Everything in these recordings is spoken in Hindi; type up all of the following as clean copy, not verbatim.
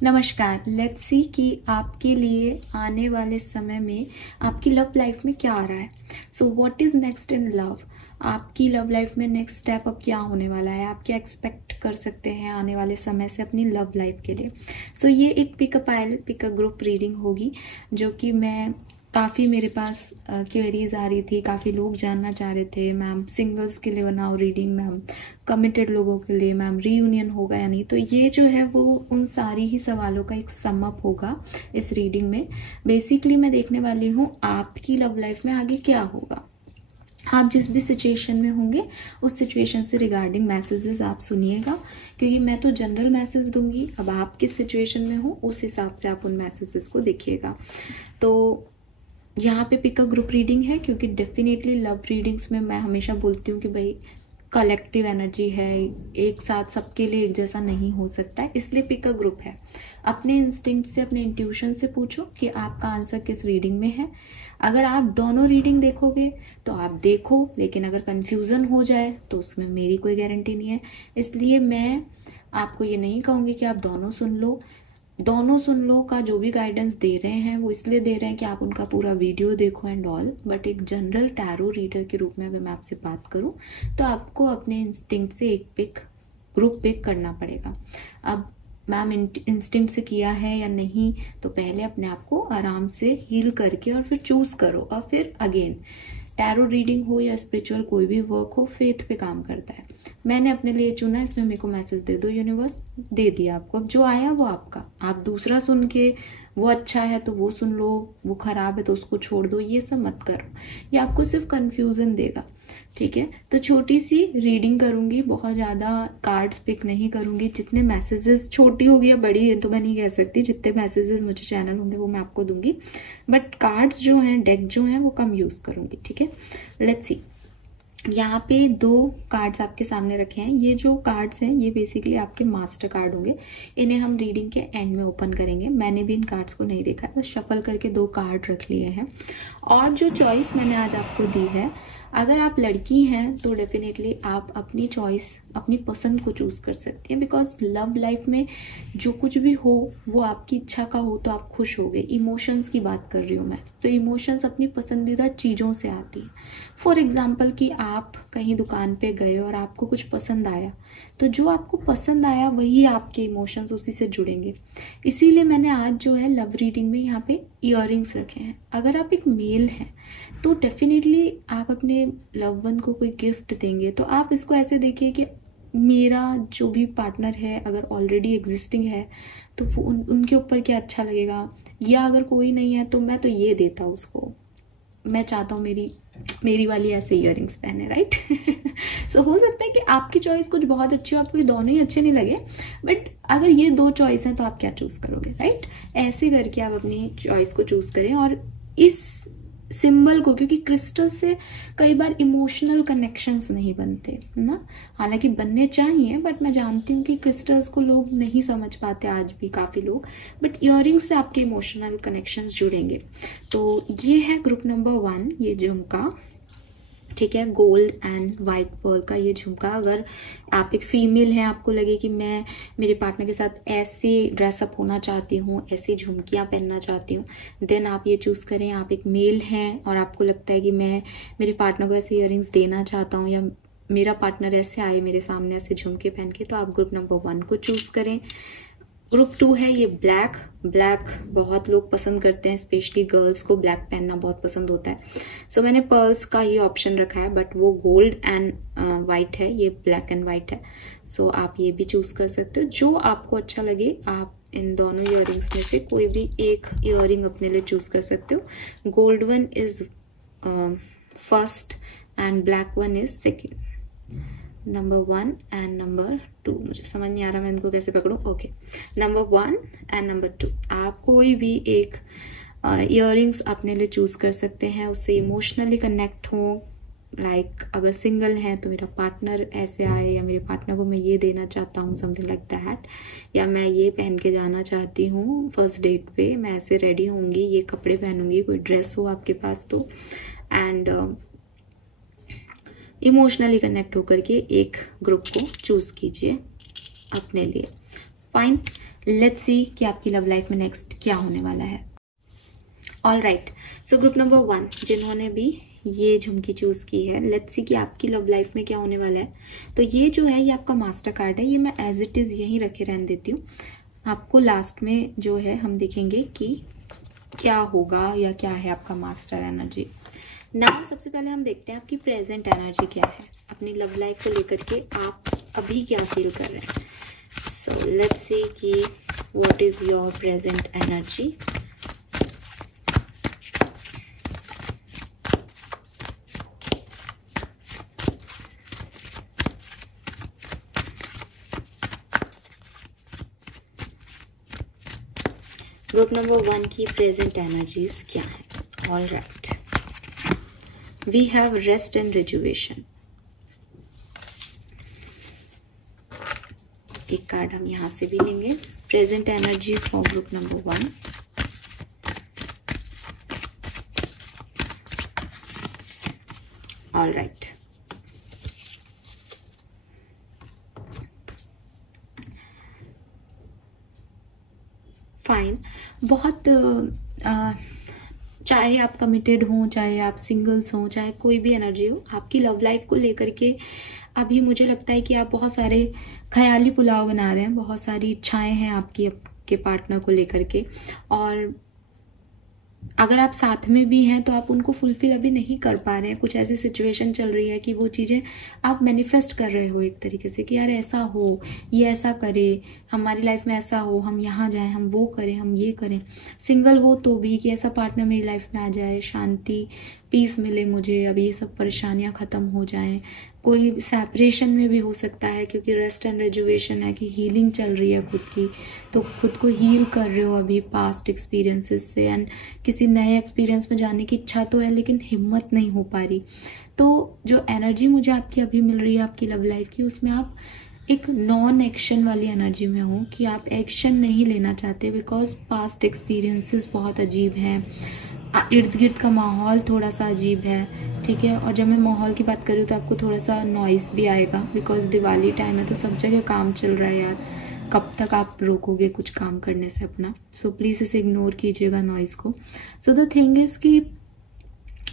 नमस्कार। लेट्स सी कि आपके लिए आने वाले समय में आपकी लव लाइफ में क्या आ रहा है। So what is next in love. आपकी लव लाइफ में नेक्स्ट स्टेप अब क्या होने वाला है, आप क्या एक्सपेक्ट कर सकते हैं आने वाले समय से अपनी लव लाइफ के लिए। सो ये एक पिक अ ग्रुप रीडिंग होगी, जो कि मैं काफ़ी मेरे पास क्वेरीज आ रही थी, काफ़ी लोग जानना चाह रहे थे मैम सिंगल्स के लिए बनाओ रीडिंग, मैम कमिटेड लोगों के लिए, मैम रीयूनियन होगा या नहीं। तो ये जो है वो उन सारी ही सवालों का एक सम अप होगा इस रीडिंग में। बेसिकली मैं देखने वाली हूँ आपकी लव लाइफ में आगे क्या होगा। आप जिस भी सिचुएशन में होंगे उस सिचुएशन से रिगार्डिंग मैसेजेस आप सुनिएगा, क्योंकि मैं तो जनरल मैसेज दूंगी। अब आप किस सिचुएशन में हो उस हिसाब से आप उन मैसेजेस को देखिएगा। तो यहाँ पे पिक अ ग्रुप रीडिंग है, क्योंकि डेफिनेटली लव रीडिंग्स में मैं हमेशा बोलती हूँ कि भाई कलेक्टिव एनर्जी है, एक साथ सबके लिए एक जैसा नहीं हो सकता है, इसलिए पिक अ ग्रुप है। अपने इंस्टिंक्ट से, अपने इंट्यूशन से पूछो कि आपका आंसर किस रीडिंग में है। अगर आप दोनों रीडिंग देखोगे तो आप देखो, लेकिन अगर कंफ्यूजन हो जाए तो उसमें मेरी कोई गारंटी नहीं है। इसलिए मैं आपको ये नहीं कहूँगी कि आप दोनों सुन लो। दोनों सुन लो का जो भी गाइडेंस दे रहे हैं वो इसलिए दे रहे हैं कि आप उनका पूरा वीडियो देखो एंड ऑल, बट एक जनरल टैरो रीडर के रूप में अगर मैं आपसे बात करूं तो आपको अपने इंस्टिंक्ट से एक ग्रुप पिक करना पड़ेगा। अब मैम इंस्टिंक्ट से किया है या नहीं, तो पहले अपने आप को आराम से हील करके और फिर चूज करो, और फिर अगेन टैरो रीडिंग हो या स्पिरिचुअल कोई भी वर्क हो, फेथ पे काम करता है। मैंने अपने लिए चुना, इसमें मेरे को मैसेज दे दो, यूनिवर्स दे दिया आपको। अब जो आया वो आपका, आप दूसरा सुन के वो अच्छा है तो वो सुन लो, वो खराब है तो उसको छोड़ दो, ये सब मत करो, ये आपको सिर्फ कंफ्यूजन देगा। ठीक है, तो छोटी सी रीडिंग करूंगी, बहुत ज़्यादा कार्ड्स पिक नहीं करूंगी। जितने मैसेजेस, छोटी होगी या बड़ी है तो मैं नहीं कह सकती, जितने मैसेजेस मुझे चैनल होंगे वो मैं आपको दूंगी, बट कार्ड्स जो हैं, डेक जो हैं, वो कम यूज़ करूंगी। ठीक है, लेट्स सी। यहाँ पे 2 कार्ड्स आपके सामने रखे हैं। ये जो कार्ड्स हैं ये बेसिकली आपके मास्टर कार्ड होंगे। इन्हें हम रीडिंग के एंड में ओपन करेंगे। मैंने भी इन कार्ड्स को नहीं देखा है, बस शफल करके 2 कार्ड रख लिए हैं। और जो चॉइस मैंने आज आपको दी है, अगर आप लड़की हैं तो डेफिनेटली आप अपनी चॉइस, अपनी पसंद को चूज कर सकती हैं, बिकॉज लव लाइफ में जो कुछ भी हो वो आपकी इच्छा का हो तो आप खुश हो गए। इमोशंस की बात कर रही हूँ मैं, तो इमोशंस अपनी पसंदीदा चीज़ों से आती है। फॉर एग्जाम्पल कि आप कहीं दुकान पे गए और आपको कुछ पसंद आया, तो जो आपको पसंद आया वही आपके इमोशंस उसी से जुड़ेंगे। इसीलिए मैंने आज जो है लव रीडिंग में यहाँ पे इयररिंग्स रखे हैं। अगर आप एक मेल हैं तो डेफिनेटली आप अपने लव वन को कोई गिफ्ट देंगे, तो आप इसको ऐसे देखिए कि मेरा जो भी पार्टनर है अगर ऑलरेडी एग्जिस्टिंग है तो उनके ऊपर क्या अच्छा लगेगा, या अगर कोई नहीं है तो मैं तो ये देता हूँ उसको, मैं चाहता हूँ मेरी वाली ऐसे इयररिंग्स पहने, राइट। सो हो सकता है कि आपकी चॉइस कुछ बहुत अच्छी हो, आपको ये दोनों ही अच्छे नहीं लगे, बट अगर ये 2 चॉइस हैं तो आप क्या चूज करोगे, राइट। ऐसे करके आप अपनी चॉइस को चूज करें। और इस सिंबल को, क्योंकि क्रिस्टल से कई बार इमोशनल कनेक्शंस नहीं बनते ना, हालांकि बनने चाहिए, बट मैं जानती हूँ कि क्रिस्टल्स को लोग नहीं समझ पाते आज भी काफ़ी लोग, बट इयररिंग्स से आपके इमोशनल कनेक्शंस जुड़ेंगे। तो ये है ग्रुप नंबर 1, ये झुमका। ठीक है, गोल्ड एंड वाइट पर्ल का ये झुमका। अगर आप एक फीमेल हैं, आपको लगे कि मैं मेरे पार्टनर के साथ ऐसे ड्रेसअप होना चाहती हूँ, ऐसी झुमकियाँ पहनना चाहती हूँ, देन आप ये चूज़ करें। आप एक मेल हैं और आपको लगता है कि मैं मेरे पार्टनर को ऐसे इयररिंग्स देना चाहता हूँ, या मेरा पार्टनर ऐसे आए मेरे सामने ऐसे झुमके पहन के, तो आप ग्रुप नंबर 1 को चूज़ करें। ग्रुप 2 है ये ब्लैक। बहुत लोग पसंद करते हैं, स्पेशली गर्ल्स को ब्लैक पहनना बहुत पसंद होता है। सो मैंने पर्ल्स का ये ऑप्शन रखा है, बट वो गोल्ड एंड वाइट है, ये ब्लैक एंड वाइट है। सो आप ये भी चूज कर सकते हो, जो आपको अच्छा लगे। आप इन दोनों इयररिंग्स में से कोई भी एक इयररिंग अपने लिए चूज कर सकते हो। Gold one is first and black one is second. Number 1 and number 2, मुझे समझ नहीं आ रहा मैं इनको कैसे पकड़ूं। ओके, नंबर 1 एंड नंबर 2, आप कोई भी एक इयररिंग्स अपने लिए चूज कर सकते हैं, उससे इमोशनली कनेक्ट हो। लाइक अगर सिंगल हैं तो मेरा पार्टनर ऐसे आए, या मेरे पार्टनर को मैं ये देना चाहता हूँ, समथिंग लाइक दैट, या मैं ये पहन के जाना चाहती हूँ फर्स्ट डेट पे, मैं ऐसे रेडी होंगी, ये कपड़े पहनूंगी, कोई ड्रेस हो आपके पास तो। एंड इमोशनली कनेक्ट होकर के एक ग्रुप को चूज कीजिए अपने लिए। फाइन, लेट्स सी कि आपकी लव लाइफ में नेक्स्ट क्या होने वाला है। All right, so group number 1 जिन्होंने भी ये झुमकी चूज की है, लेट्स सी कि आपकी लव लाइफ में क्या होने वाला है। तो ये जो है ये आपका मास्टर कार्ड है, ये मैं एज इट इज यहीं रखे रहने देती हूँ। आपको लास्ट में जो है हम देखेंगे कि क्या होगा या क्या है आपका मास्टर एनर्जी। नाउ सबसे पहले हम देखते हैं आपकी प्रेजेंट एनर्जी क्या है, अपनी लव लाइफ को लेकर के आप अभी क्या फील कर रहे हैं। सो लेट्स सी कि what is your present energy. Group number 1 की प्रेजेंट एनर्जीज क्या है। All right, we have rest and rejuvenation. एक कार्ड हम यहां से भी लेंगे, present energy for group number 1। All right, fine. बहुत चाहे आप कमिटेड हो, चाहे आप सिंगल्स हो, चाहे कोई भी एनर्जी हो, आपकी लव लाइफ को लेकर के अभी मुझे लगता है कि आप बहुत सारे ख्याली पुलाव बना रहे हैं, बहुत सारी इच्छाएं हैं आपकी आपके पार्टनर को लेकर के, और अगर आप साथ में भी हैं तो आप उनको फुलफिल अभी नहीं कर पा रहे हैं। कुछ ऐसी सिचुएशन चल रही है कि वो चीज़ें आप मैनिफेस्ट कर रहे हो एक तरीके से कि यार ऐसा हो, ये ऐसा करे, हमारी लाइफ में ऐसा हो, हम यहाँ जाएं, हम वो करें, हम ये करें। सिंगल हो तो भी कि ऐसा पार्टनर मेरी लाइफ में आ जाए, शांति पीस मिले मुझे, अब ये सब परेशानियां खत्म हो जाएं। कोई सेपरेशन में भी हो सकता है क्योंकि रेस्ट एंड रिजुवेशन है कि हीलिंग चल रही है खुद की, तो खुद को हील कर रहे हो अभी पास्ट एक्सपीरियंसेस से, एंड किसी नए एक्सपीरियंस में जाने की इच्छा तो है लेकिन हिम्मत नहीं हो पा रही। तो जो एनर्जी मुझे आपकी अभी मिल रही है आपकी लव लाइफ की, उसमें आप एक नॉन एक्शन वाली एनर्जी में हो कि आप एक्शन नहीं लेना चाहते बिकॉज पास्ट एक्सपीरियंसेस बहुत अजीब हैं, इर्द गिर्द का माहौल थोड़ा सा अजीब है, ठीक है। और जब मैं माहौल की बात करूँ तो आपको थोड़ा सा नॉइस भी आएगा बिकॉज दिवाली टाइम है तो सब जगह काम चल रहा है यार, कब तक आप रोकोगे कुछ काम करने से अपना। सो प्लीज़ इसे इग्नोर कीजिएगा नॉइस को। सो द थिंग इज़ कि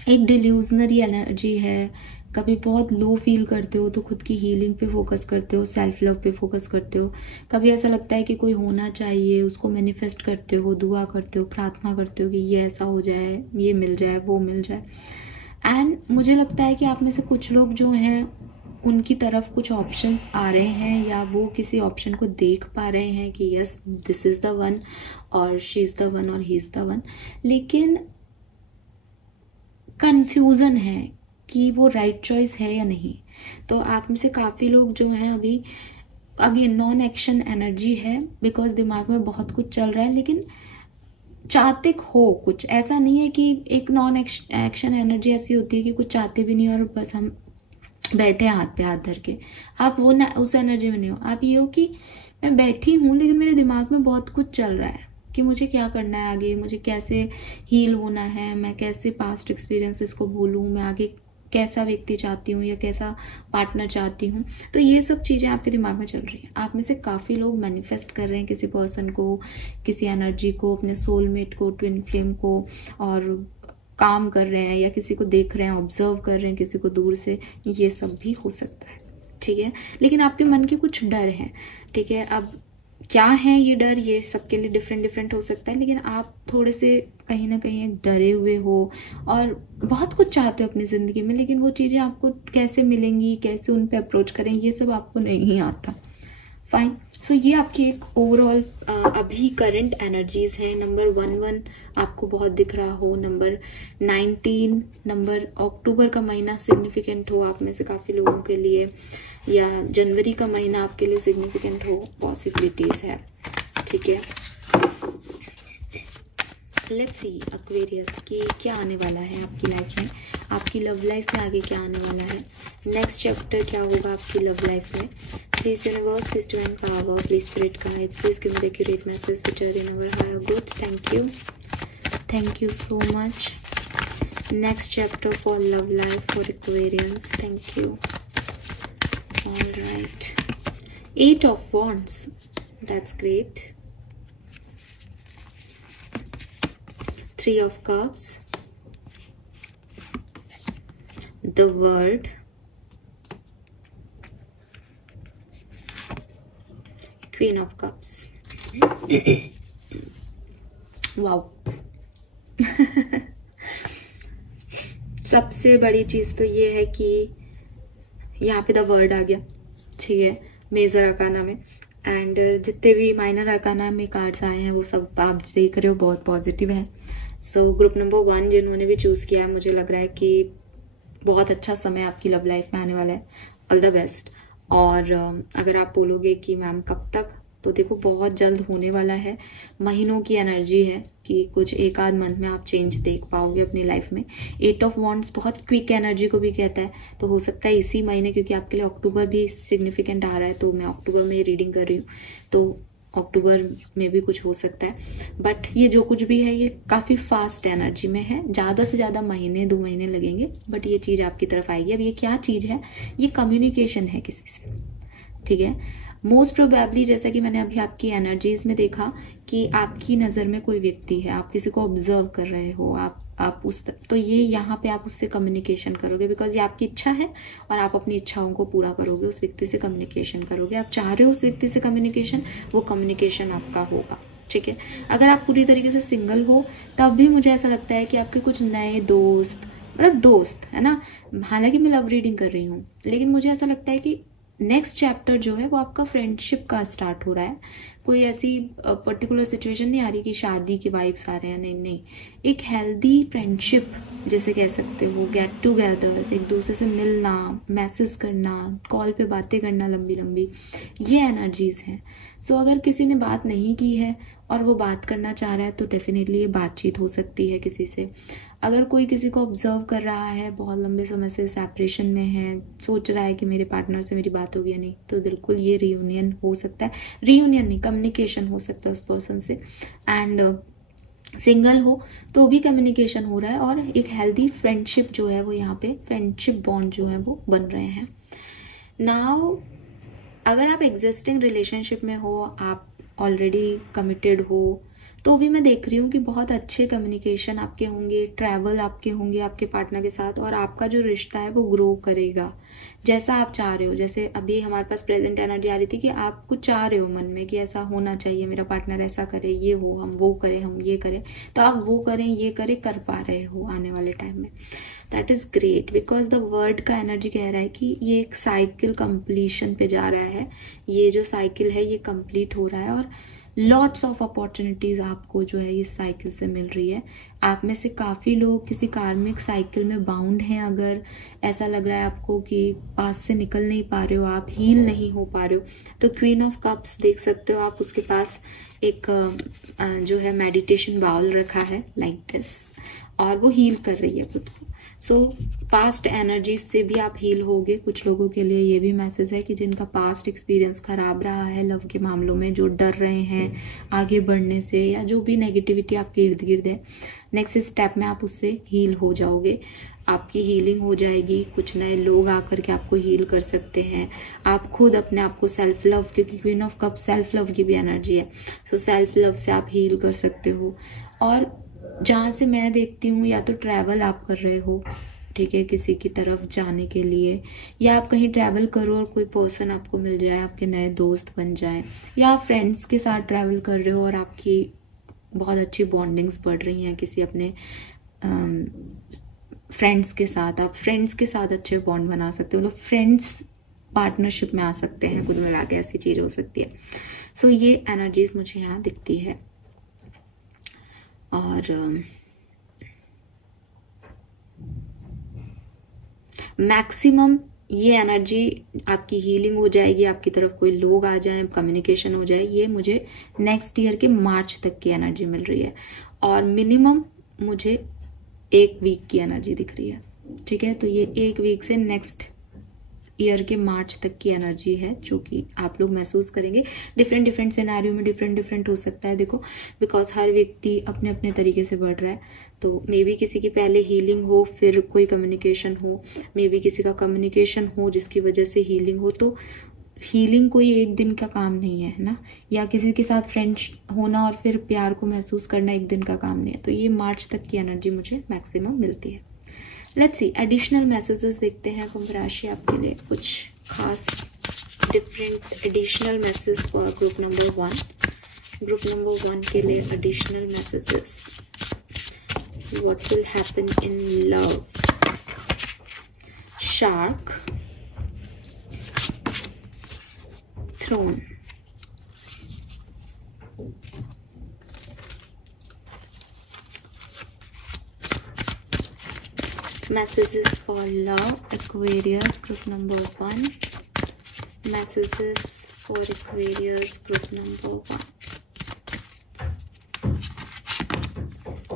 एक डिल्यूजनरी एनर्जी है, कभी बहुत लो फील करते हो तो खुद की हीलिंग पे फोकस करते हो, सेल्फ लव पे फोकस करते हो। कभी ऐसा लगता है कि कोई होना चाहिए, उसको मैनिफेस्ट करते हो, दुआ करते हो, प्रार्थना करते हो कि ये ऐसा हो जाए, ये मिल जाए, वो मिल जाए। एंड मुझे लगता है कि आप में से कुछ लोग जो हैं उनकी तरफ कुछ ऑप्शंस आ रहे हैं या वो किसी ऑप्शन को देख पा रहे हैं कि yes this is the one और शी इज़ द वन और ही इज़ द वन, लेकिन कंफ्यूजन है कि वो राइट चॉइस है या नहीं। तो आप में से काफ़ी लोग जो हैं अभी अगेन नॉन एक्शन एनर्जी है बिकॉज दिमाग में बहुत कुछ चल रहा है, लेकिन चाहते हो कुछ, ऐसा नहीं है कि एक नॉन एक्शन एनर्जी ऐसी होती है कि कुछ चाहते भी नहीं और बस हम बैठे हैं हाथ पे हाथ धर के। आप वो ना उस एनर्जी में नहीं हो, आप ये हो कि मैं बैठी हूँ लेकिन मेरे दिमाग में बहुत कुछ चल रहा है कि मुझे क्या करना है आगे, मुझे कैसे हील होना है, मैं कैसे पास्ट एक्सपीरियंसेस को भूलूं, मैं आगे कैसा व्यक्ति चाहती हूँ या कैसा पार्टनर चाहती हूँ। तो ये सब चीज़ें आपके दिमाग में चल रही हैं। आप में से काफ़ी लोग मैनिफेस्ट कर रहे हैं किसी पर्सन को, किसी एनर्जी को, अपने सोलमेट को, ट्विन फ्लेम को, और काम कर रहे हैं या किसी को देख रहे हैं, ऑब्जर्व कर रहे हैं किसी को दूर से, ये सब भी हो सकता है, ठीक है। लेकिन आपके मन के कुछ डर हैं, ठीक है। अब क्या है ये डर, ये सबके लिए डिफरेंट डिफरेंट हो सकता है, लेकिन आप थोड़े से कहीं ना कहीं डरे हुए हो और बहुत कुछ चाहते हो अपनी ज़िंदगी में, लेकिन वो चीज़ें आपको कैसे मिलेंगी, कैसे उन पे अप्रोच करें, ये सब आपको नहीं आता। फाइन, सो ये आपकी एक ओवरऑल अभी करंट एनर्जीज हैं। नंबर 11 आपको बहुत दिख रहा हो, नंबर 19 नंबर अक्टूबर का महीना सिग्निफिकेंट हो आप में से काफ़ी लोगों के लिए, या जनवरी का महीना आपके लिए सिग्निफिकेंट हो, पॉसिबिलिटीज है, ठीक है। लेट्स सी एक्वेरियस की क्या आने वाला है आपकी लाइफ में, आपकी लव लाइफ में आगे क्या आने वाला है, नेक्स्ट चैप्टर क्या होगा आपकी लव लाइफ में। Please universe, please divine power, please spirit guides, please give me the accurate message which are in our higher goods. Thank you so much. Next chapter for love life for Aquarians, thank you. All right, 8 of Wands, That's great. 3 of Cups, the World, Queen of Cups. Wow सबसे बड़ी चीज तो ये है कि यहाँ पे द वर्ड आ गया, ठीक है, मेजर अरकाना में। एंड जितने भी माइनर अरकाना में कार्ड्स आए हैं वो सब आप देख रहे हो बहुत पॉजिटिव है। सो ग्रुप नंबर 1 जिन्होंने भी चूज किया है, मुझे लग रहा है कि बहुत अच्छा समय आपकी लव लाइफ में आने वाला है। All the best. और अगर आप बोलोगे कि मैम कब तक, तो देखो बहुत जल्द होने वाला है। महीनों की एनर्जी है कि कुछ एक आध मंथ में आप चेंज देख पाओगे अपनी लाइफ में। 8 ऑफ वॉन्ड्स बहुत क्विक एनर्जी को भी कहता है, तो हो सकता है इसी महीने, क्योंकि आपके लिए अक्टूबर भी सिग्निफिकेंट आ रहा है, तो मैं अक्टूबर में रीडिंग कर रही हूँ, तो अक्टूबर में भी कुछ हो सकता है। बट ये जो कुछ भी है ये काफ़ी फास्ट एनर्जी में है, ज़्यादा से ज़्यादा महीने 2 महीने लगेंगे, बट ये चीज़ आपकी तरफ आएगी। अब ये क्या चीज़ है, ये कम्युनिकेशन है किसी से, ठीक है। मोस्ट प्रोबेबली जैसा कि मैंने अभी आपकी एनर्जीज में देखा कि आपकी नज़र में कोई व्यक्ति है, आप किसी को ऑब्जर्व कर रहे हो, आप उस, तो ये यहाँ पे आप उससे कम्युनिकेशन करोगे, बिकॉज ये आपकी इच्छा है और आप अपनी इच्छाओं को पूरा करोगे, उस व्यक्ति से कम्युनिकेशन करोगे। आप चाह रहे हो उस व्यक्ति से कम्युनिकेशन, वो कम्युनिकेशन आपका होगा, ठीक है। अगर आप पूरी तरीके से सिंगल हो तब भी मुझे ऐसा लगता है कि आपके कुछ नए दोस्त, मतलब दोस्त है ना, हालांकि मैं लव रीडिंग कर रही हूँ, लेकिन मुझे ऐसा लगता है कि नेक्स्ट चैप्टर जो है वो आपका फ्रेंडशिप का स्टार्ट हो रहा है। कोई ऐसी पर्टिकुलर सिचुएशन नहीं आ रही कि शादी के वाइब्स आ रहे हैं, नहीं, एक हेल्दी फ्रेंडशिप जैसे कह सकते हो, गेट टुगेदर्स, एक दूसरे से मिलना, मैसेज करना, कॉल पे बातें करना लंबी लंबी, ये एनर्जीज हैं। सो अगर किसी ने बात नहीं की है और वो बात करना चाह रहा है तो डेफिनेटली ये बातचीत हो सकती है किसी से। अगर कोई किसी को ऑब्जर्व कर रहा है, बहुत लंबे समय से सेपरेशन में है, सोच रहा है कि मेरे पार्टनर से मेरी बात होगी या नहीं, तो बिल्कुल ये रियूनियन हो सकता है, रियूनियन नहीं कम्युनिकेशन हो सकता है उस पर्सन से। एंड सिंगल हो तो भी कम्युनिकेशन हो रहा है और एक हेल्दी फ्रेंडशिप जो है वो यहाँ पे फ्रेंडशिप बॉन्ड जो है वो बन रहे हैं। नाउ अगर आप एग्जिस्टिंग रिलेशनशिप में हो, आप ऑलरेडी कमिटेड हो, तो भी मैं देख रही हूँ कि बहुत अच्छे कम्युनिकेशन आपके होंगे, ट्रैवल आपके होंगे आपके पार्टनर के साथ, और आपका जो रिश्ता है वो ग्रो करेगा जैसा आप चाह रहे हो। जैसे अभी हमारे पास प्रेजेंट एनर्जी आ रही थी कि आप कुछ चाह रहे हो मन में कि ऐसा होना चाहिए, मेरा पार्टनर ऐसा करे, ये हो, हम वो करें, हम ये करें, तो आप वो करें, ये करें, कर पा रहे हो आने वाले टाइम में। That is great, because the word का एनर्जी कह रहा है कि ये एक साइकिल कंप्लीशन पे जा रहा है, ये जो साइकिल है ये कंप्लीट हो रहा है और लॉट्स ऑफ अपॉर्चुनिटीज़ आपको जो है इस साइकिल से मिल रही है। आप में से काफ़ी लोग किसी कार्मिक साइकिल में बाउंड हैं। अगर ऐसा लग रहा है आपको कि पास से निकल नहीं पा रहे हो, आप हील नहीं हो पा रहे हो, तो क्वीन ऑफ कप्स देख सकते हो आप, उसके पास एक जो है मेडिटेशन बाउल रखा है लाइक दिस, और वो हील कर रही है खुद को। सो पास्ट एनर्जीज से भी आप हील होगे। कुछ लोगों के लिए ये भी मैसेज है कि जिनका पास्ट एक्सपीरियंस खराब रहा है लव के मामलों में, जो डर रहे हैं आगे बढ़ने से, या जो भी नेगेटिविटी आपके इर्द गिर्द है, नेक्स्ट स्टेप में आप उससे हील हो जाओगे, आपकी हीलिंग हो जाएगी। कुछ नए लोग आकर के आपको हील कर सकते हैं। आप खुद अपने आप को सेल्फ लव, क्योंकि queen of cup self love की भी एनर्जी है, सो सेल्फ लव से आप हील कर सकते हो। और जहाँ से मैं देखती हूँ, या तो ट्रैवल आप कर रहे हो, ठीक है, किसी की तरफ जाने के लिए, या आप कहीं ट्रैवल करो और कोई पर्सन आपको मिल जाए, आपके नए दोस्त बन जाए, या आप फ्रेंड्स के साथ ट्रैवल कर रहे हो और आपकी बहुत अच्छी बॉन्डिंग्स बढ़ रही हैं किसी अपने फ्रेंड्स के साथ। आप फ्रेंड्स के साथ अच्छे बॉन्ड बना सकते हो, मतलब फ्रेंड्स पार्टनरशिप में आ सकते हैं, कुछ मिला के ऐसी चीज़ हो सकती है। सो ये एनर्जीज मुझे यहाँ दिखती है। और मैक्सिमम ये एनर्जी आपकी हीलिंग हो जाएगी, आपकी तरफ कोई लोग आ जाएं, कम्युनिकेशन हो जाए, ये मुझे नेक्स्ट ईयर के मार्च तक की एनर्जी मिल रही है। और मिनिमम मुझे 1 वीक की एनर्जी दिख रही है, ठीक है। तो ये 1 वीक से नेक्स्ट ईयर के मार्च तक की एनर्जी है जो कि आप लोग महसूस करेंगे। डिफरेंट सिनेरियो में डिफरेंट हो सकता है, देखो, बिकॉज हर व्यक्ति अपने अपने तरीके से बढ़ रहा है। तो मे बी किसी की पहले हीलिंग हो, फिर कोई कम्युनिकेशन हो, मे बी किसी का कम्युनिकेशन हो जिसकी वजह से हीलिंग हो। तो हीलिंग कोई एक दिन का काम नहीं है ना, या किसी के साथ फ्रेंड्स होना और फिर प्यार को महसूस करना एक दिन का काम नहीं है। तो ये मार्च तक की एनर्जी मुझे मैक्सिमम मिलती है। लेट्स सी एडिशनल मैसेजेस देखते हैं कुंभ राशि आपके लिए, कुछ खास different additional message for group number 1। Group number 1 के लिए additional messages, what will happen in love. Shark, throne, messages for love, Aquarius group number 1. Messages for Aquarius group number 1.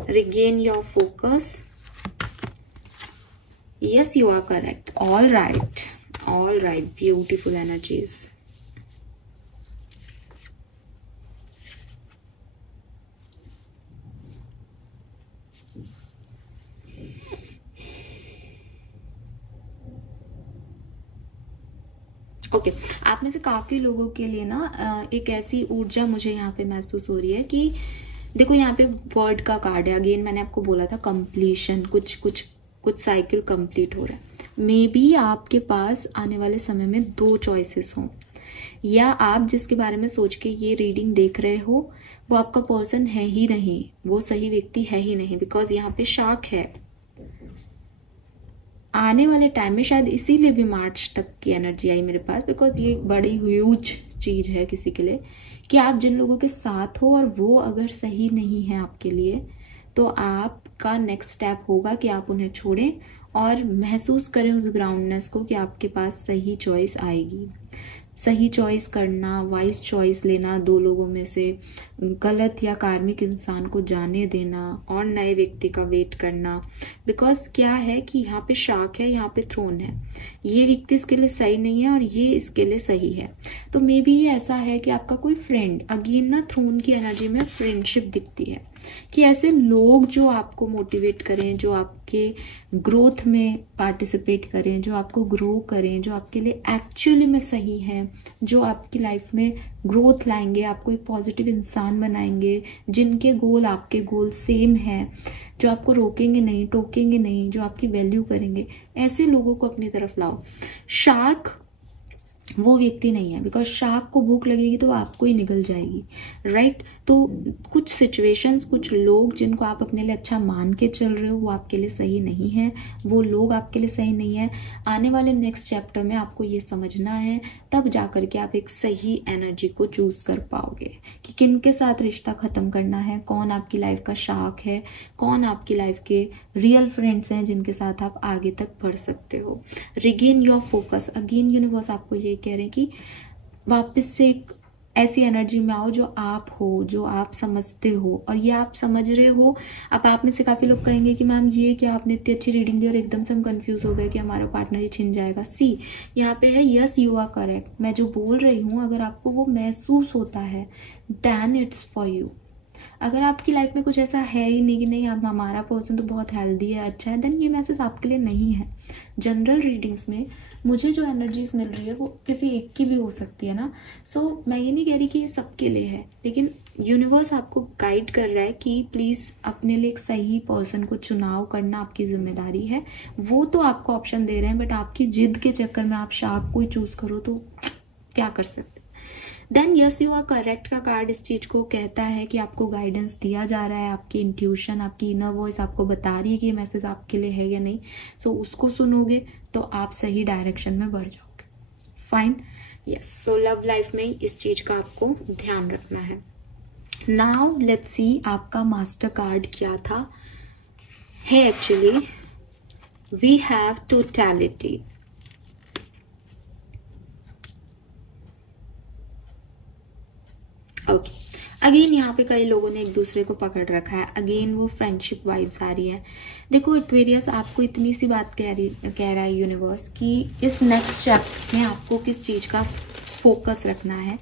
Regain your focus. Yes, you are correct. All right, beautiful energies. Okay आप में से काफी लोगों के लिए ना एक ऐसी ऊर्जा मुझे यहाँ पे महसूस हो रही है कि देखो यहाँ पे वर्ड का कार्ड है। अगेन मैंने आपको बोला था कंप्लीशन, कुछ साइकिल कंप्लीट हो रहा है। मे बी आपके पास आने वाले समय में 2 चॉइसेस हों, या आप जिसके बारे में सोच के ये रीडिंग देख रहे हो वो आपका पर्सन है ही नहीं, वो सही व्यक्ति है ही नहीं। बिकॉज यहाँ पे शार्क है। आने वाले टाइम में शायद इसीलिए भी मार्च तक की एनर्जी आई मेरे पास, बिकॉज ये एक बड़ी ह्यूज चीज है किसी के लिए कि आप जिन लोगों के साथ हो और वो अगर सही नहीं है आपके लिए, तो आपका नेक्स्ट स्टेप होगा कि आप उन्हें छोड़ें और महसूस करें उस ग्राउंडनेस को कि आपके पास सही चॉइस आएगी। सही चॉइस करना, वाइज चॉइस लेना, 2 लोगों में से गलत या कार्मिक इंसान को जाने देना और नए व्यक्ति का वेट करना। बिकॉज क्या है कि यहाँ पे शार्क है, यहाँ पे थ्रोन है। ये व्यक्ति इसके लिए सही नहीं है और ये इसके लिए सही है। तो मे बी ये ऐसा है कि आपका कोई फ्रेंड, अगेन ना थ्रोन की एनर्जी में फ्रेंडशिप दिखती है कि ऐसे लोग जो आपको मोटिवेट करें, जो आपके ग्रोथ में पार्टिसिपेट करें, जो आपको ग्रो करें, जो आपके लिए एक्चुअली में सही है, जो आपकी लाइफ में ग्रोथ लाएंगे, आपको एक पॉजिटिव इंसान बनाएंगे, जिनके गोल आपके गोल सेम है, जो आपको रोकेंगे नहीं, टोकेंगे नहीं, जो आपकी वैल्यू करेंगे, ऐसे लोगों को अपनी तरफ लाओ। शार्क वो व्यक्ति नहीं है, बिकॉज शार्क को भूख लगेगी तो वो आपको ही निगल जाएगी, राइट। तो कुछ सिचुएशंस, कुछ लोग जिनको आप अपने लिए अच्छा मान के चल रहे हो वो आपके लिए सही नहीं है, वो लोग आपके लिए सही नहीं है। आने वाले नेक्स्ट चैप्टर में आपको ये समझना है, तब जाकर के आप एक सही एनर्जी को चूज कर पाओगे कि किन के साथ रिश्ता खत्म करना है, कौन आपकी लाइफ का शार्क है, कौन आपकी लाइफ के रियल फ्रेंड्स हैं जिनके साथ आप आगे तक बढ़ सकते हो। Regain your focus, again universe आपको ये कह रहे हैं कि वापस से एक ऐसी एनर्जी में आओ जो आप हो, जो आप समझते हो, और ये आप समझ रहे हो। अब आप में से काफी लोग कहेंगे कि मैम ये क्या, आपने इतनी अच्छी रीडिंग दी और एकदम से हम कंफ्यूज हो गए कि हमारा पार्टनर ही छिन जाएगा। सी यहाँ पे है यस यू आर करेक्ट। मैं जो बोल रही हूँ अगर आपको वो महसूस होता है देन इट्स फॉर यू। अगर आपकी लाइफ में कुछ ऐसा है ही नहीं कि नहीं अब हमारा पर्सन तो बहुत हेल्दी है, अच्छा है, देन ये मैसेज आपके लिए नहीं है। जनरल रीडिंग्स में मुझे जो एनर्जीज मिल रही है वो किसी एक की भी हो सकती है ना। सो मैं ये नहीं कह रही कि ये सबके लिए है, लेकिन यूनिवर्स आपको गाइड कर रहा है कि प्लीज अपने लिए एक सही पर्सन को चुनाव करना आपकी जिम्मेदारी है। वो तो आपको ऑप्शन दे रहे हैं, बट आपकी जिद के चक्कर में आप शार्क को ही चूज करो तो क्या कर सकते। Then yes you are correct का कार्ड इस चीज को कहता है कि आपको गाइडेंस दिया जा रहा है, आपकी इंट्यूशन, आपकी इनर वॉइस आपको बता रही है कि ये मैसेज आपके लिए है या नहीं। सो उसको सुनोगे तो आप सही डायरेक्शन में बढ़ जाओगे। Fine, yes. So love life में इस चीज का आपको ध्यान रखना है। नाउ लेट्स सी आपका मास्टर कार्ड क्या था। है actually we have totality. Okay, again यहाँ पे कई लोगों ने एक दूसरे को पकड़ रखा है। अगेन वो फ्रेंडशिप वाइब्स आ रही है। देखो एक्वेरियस आपको इतनी सी बात कह रहा है यूनिवर्स कि इस नेक्स्ट चैप्टर में आपको किस चीज का फोकस रखना है।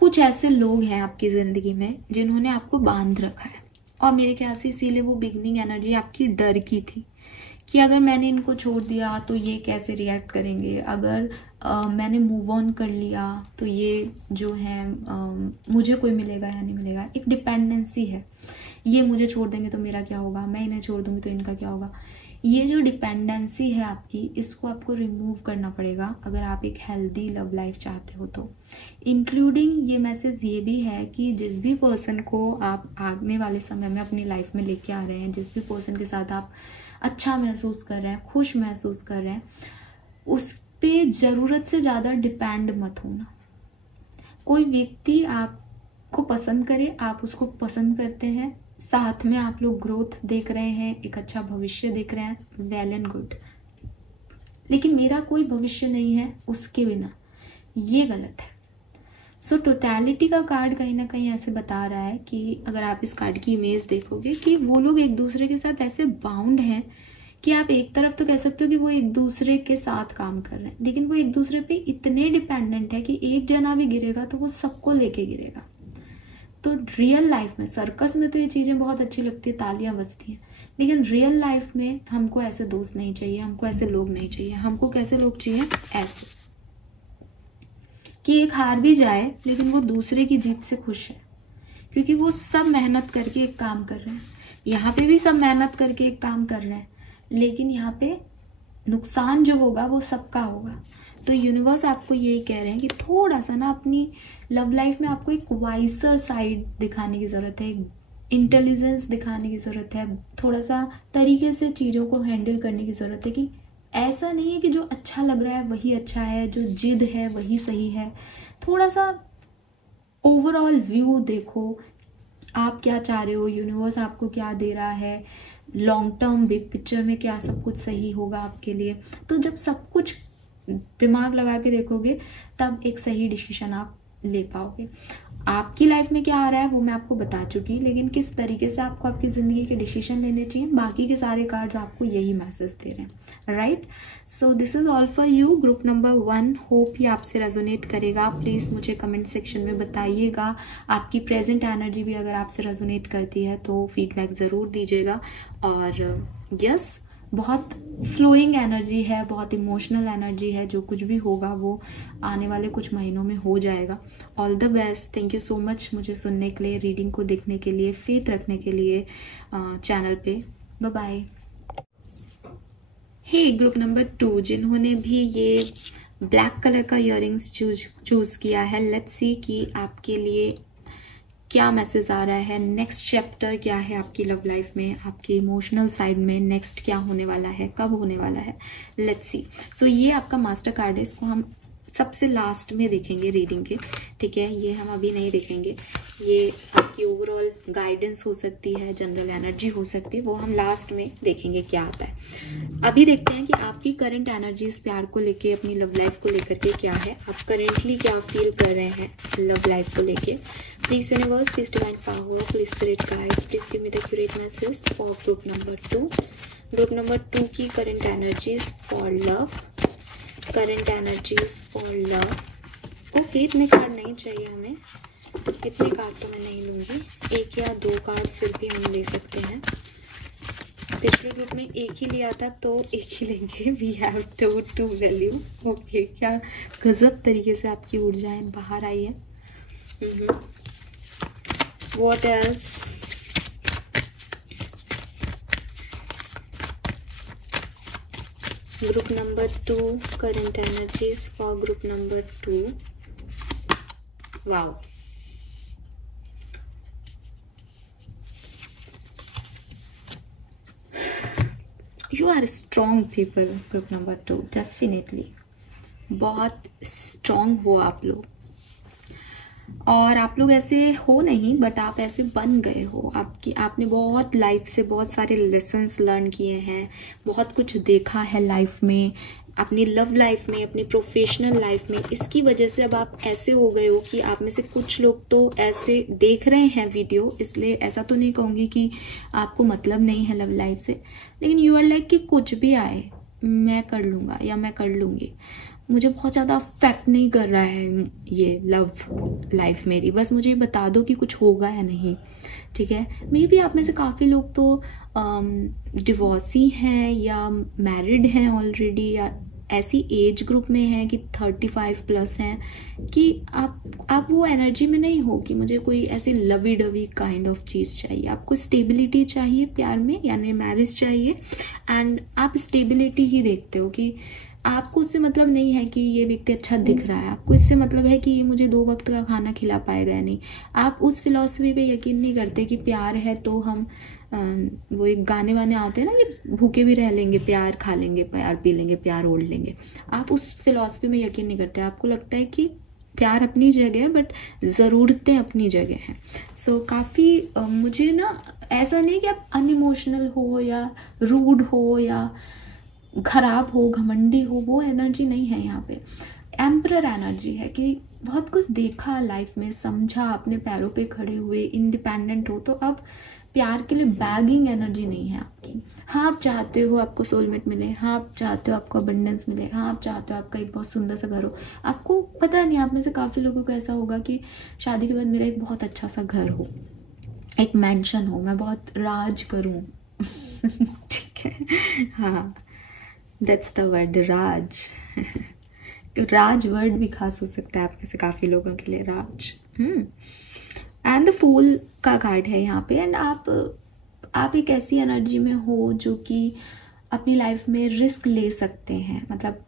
कुछ ऐसे लोग हैं आपकी जिंदगी में जिन्होंने आपको बांध रखा है, और मेरे ख्याल से इसीलिए वो बिगनिंग एनर्जी आपकी डर की थी कि अगर मैंने इनको छोड़ दिया तो ये कैसे रिएक्ट करेंगे, अगर मैंने मूव ऑन कर लिया तो ये जो है मुझे कोई मिलेगा या नहीं मिलेगा, एक डिपेंडेंसी है। ये मुझे छोड़ देंगे तो मेरा क्या होगा, मैं इन्हें छोड़ दूंगी तो इनका क्या होगा। ये जो डिपेंडेंसी है आपकी, इसको आपको रिमूव करना पड़ेगा अगर आप एक हेल्दी लव लाइफ चाहते हो तो। इंक्लूडिंग ये मैसेज ये भी है कि जिस भी पर्सन को आप आने वाले समय में अपनी लाइफ में लेके आ रहे हैं, जिस भी पर्सन के साथ आप अच्छा महसूस कर रहे हैं, खुश महसूस कर रहे हैं, उस पे ज़रूरत से ज़्यादा डिपेंड मत होना। कोई व्यक्ति आपको पसंद करे, आप उसको पसंद करते हैं, साथ में आप लोग ग्रोथ देख रहे हैं, एक अच्छा भविष्य देख रहे हैं, वेल एंड गुड। लेकिन मेरा कोई भविष्य नहीं है उसके बिना, ये गलत है। सो टोटैलिटी का कार्ड कहीं ना कहीं ऐसे बता रहा है कि अगर आप इस कार्ड की इमेज देखोगे कि वो लोग एक दूसरे के साथ ऐसे बाउंड हैं कि आप एक तरफ तो कह सकते हो कि वो एक दूसरे के साथ काम कर रहे हैं, लेकिन वो एक दूसरे पे इतने डिपेंडेंट है कि एक जना भी गिरेगा तो वो सबको लेके गिरेगा। तो रियल लाइफ में, सर्कस में तो ये चीज़ें बहुत अच्छी लगती है, तालियां बजती हैं, लेकिन रियल लाइफ में हमको ऐसे दोस्त नहीं चाहिए, हमको ऐसे लोग नहीं चाहिए। हमको कैसे लोग चाहिए, ऐसे कि एक हार भी जाए लेकिन वो दूसरे की जीत से खुश है, क्योंकि वो सब मेहनत करके एक काम कर रहे हैं। यहाँ पे भी सब मेहनत करके एक काम कर रहे हैं, लेकिन यहाँ पे नुकसान जो होगा वो सबका होगा। तो यूनिवर्स आपको यही कह रहे हैं कि थोड़ा सा ना अपनी लव लाइफ में आपको एक वाइसर साइड दिखाने की ज़रूरत है, एक इंटेलिजेंस दिखाने की ज़रूरत है, थोड़ा सा तरीके से चीज़ों को हैंडल करने की ज़रूरत है कि ऐसा नहीं है कि जो अच्छा लग रहा है वही अच्छा है, जो जिद है वही सही है। थोड़ा सा ओवरऑल व्यू देखो, आप क्या चाह रहे हो, यूनिवर्स आपको क्या दे रहा है, लॉन्ग टर्म बिग पिक्चर में क्या सब कुछ सही होगा आपके लिए। तो जब सब कुछ दिमाग लगा के देखोगे तब एक सही डिसीजन आप ले पाओगे। आपकी लाइफ में क्या आ रहा है वो मैं आपको बता चुकी, लेकिन किस तरीके से आपको आपकी ज़िंदगी के डिसीजन लेने चाहिए, बाकी के सारे कार्ड्स आपको यही मैसेज दे रहे हैं, right. So this is all for you, group number 1। Hope ये आपसे रेजोनेट करेगा। प्लीज़ मुझे कमेंट सेक्शन में बताइएगा, आपकी प्रेजेंट एनर्जी भी अगर आपसे रेजोनेट करती है तो फीडबैक ज़रूर दीजिएगा। और यस, बहुत फ्लोइंग एनर्जी है, बहुत इमोशनल एनर्जी है, जो कुछ भी होगा वो आने वाले कुछ महीनों में हो जाएगा। All the best, thank you so much मुझे सुनने के लिए, रीडिंग को देखने के लिए, फेथ रखने के लिए चैनल पे। Bye bye. Hey group number 2, जिन्होंने भी ये ब्लैक कलर का इयररिंग्स चूज किया है, लेट्स सी कि आपके लिए क्या मैसेज आ रहा है, नेक्स्ट चैप्टर क्या है आपकी लव लाइफ में, आपके इमोशनल साइड में नेक्स्ट क्या होने वाला है, कब होने वाला है, लेट्स सी। सो ये आपका मास्टर कार्ड है, इसको हम सबसे लास्ट में देखेंगे रीडिंग के, ठीक है। ये हम अभी नहीं देखेंगे, ये आपकी ओवरऑल गाइडेंस हो सकती है, जनरल एनर्जी हो सकती है, वो हम लास्ट में देखेंगे क्या आता है। अभी देखते हैं कि आपकी करंट एनर्जीज प्यार को लेके, अपनी लव लाइफ को लेकर के क्या है, आप करेंटली क्या फील कर रहे हैं लव लाइफ को लेके। Please universe, please divine power, please spirit guides, please give me the accurate message for group number 2। Group number 2 की current energies for love, current energies for love. Okay, इतने कार्ड नहीं चाहिए हमें, इतने कार्ड तो मैं नहीं लूंगी, 1 या 2 कार्ड फिर भी हम ले सकते हैं। पिछले ग्रुप में 1 ही लिया था तो 1 ही लेंगे। We have to value. Okay, क्या गजब तरीके से आपकी ऊर्जाएं बाहर आई है। What else? Group number 2, current energies for group number 2. Wow. You are strong people, group number 2, definitely. बहुत strong हो आप लोग, और आप लोग ऐसे हो नहीं, बट आप ऐसे बन गए हो। आपने बहुत लाइफ से बहुत सारे लेसन्स लर्न किए हैं, बहुत कुछ देखा है लाइफ में, अपनी लव लाइफ में, अपनी प्रोफेशनल लाइफ में। इसकी वजह से अब आप ऐसे हो गए हो कि आप में से कुछ लोग तो ऐसे देख रहे हैं वीडियो, इसलिए ऐसा तो नहीं कहूँगी कि आपको मतलब नहीं है लव लाइफ से, लेकिन यू आर लाइक कि कुछ भी आए मैं कर लूँगा या मैं कर लूँगी, मुझे बहुत ज़्यादा अफेक्ट नहीं कर रहा है ये लव लाइफ मेरी, बस मुझे बता दो कि कुछ होगा या नहीं, ठीक है। मे बी आप में से काफ़ी लोग तो डिवोर्सी हैं या मैरिड हैं ऑलरेडी, या ऐसी एज ग्रुप में हैं कि 35 प्लस हैं कि आप वो एनर्जी में नहीं हो कि मुझे कोई ऐसे लवी डवी काइंड ऑफ चीज़ चाहिए। आपको स्टेबिलिटी चाहिए प्यार में, यानी मैरिज चाहिए, एंड आप स्टेबिलिटी ही देखते हो कि आपको उससे मतलब नहीं है कि ये व्यक्ति अच्छा दिख रहा है, आपको इससे मतलब है कि ये मुझे 2 वक्त का खाना खिला पाएगा या नहीं। आप उस फिलॉसफी पे यकीन नहीं करते कि प्यार है तो हम वो एक गाने वाने आते हैं ना कि भूखे भी रह लेंगे, प्यार खा लेंगे, प्यार पी लेंगे, प्यार ओढ़ लेंगे। आप उस फिलॉसफी में यकीन नहीं करते। आपको लगता है कि प्यार अपनी जगह है बट ज़रूरतें अपनी जगह हैं। सो काफ़ी मुझे ना ऐसा नहीं कि आप अनइमोशनल हो या रूड हो या खराब हो, घमंडी हो, वो एनर्जी नहीं है यहाँ पे। एम्परर एनर्जी है कि बहुत कुछ देखा लाइफ में, समझा, अपने पैरों पे खड़े हुए, इंडिपेंडेंट हो, तो अब प्यार के लिए बैगिंग एनर्जी नहीं है आपकी। हाँ, आप चाहते हो आपको सोलमेट मिले, हाँ आप चाहते हो आपको अबंडेंस मिले, हाँ आप चाहते हो आपका एक बहुत सुंदर सा घर हो। आपको पता नहीं, आप में से काफ़ी लोगों को ऐसा होगा कि शादी के बाद मेरा एक बहुत अच्छा सा घर हो, एक मैंशन हो, मैं बहुत राज करूँ। ठीक है, हाँ, that's the word, Raj. Raj word भी खास हो सकता है आप में से काफ़ी लोगों के लिए, राज। एंड द फूल का कार्ड है यहाँ पे। एंड आप एक ऐसी एनर्जी में हो जो कि अपनी लाइफ में रिस्क ले सकते हैं। मतलब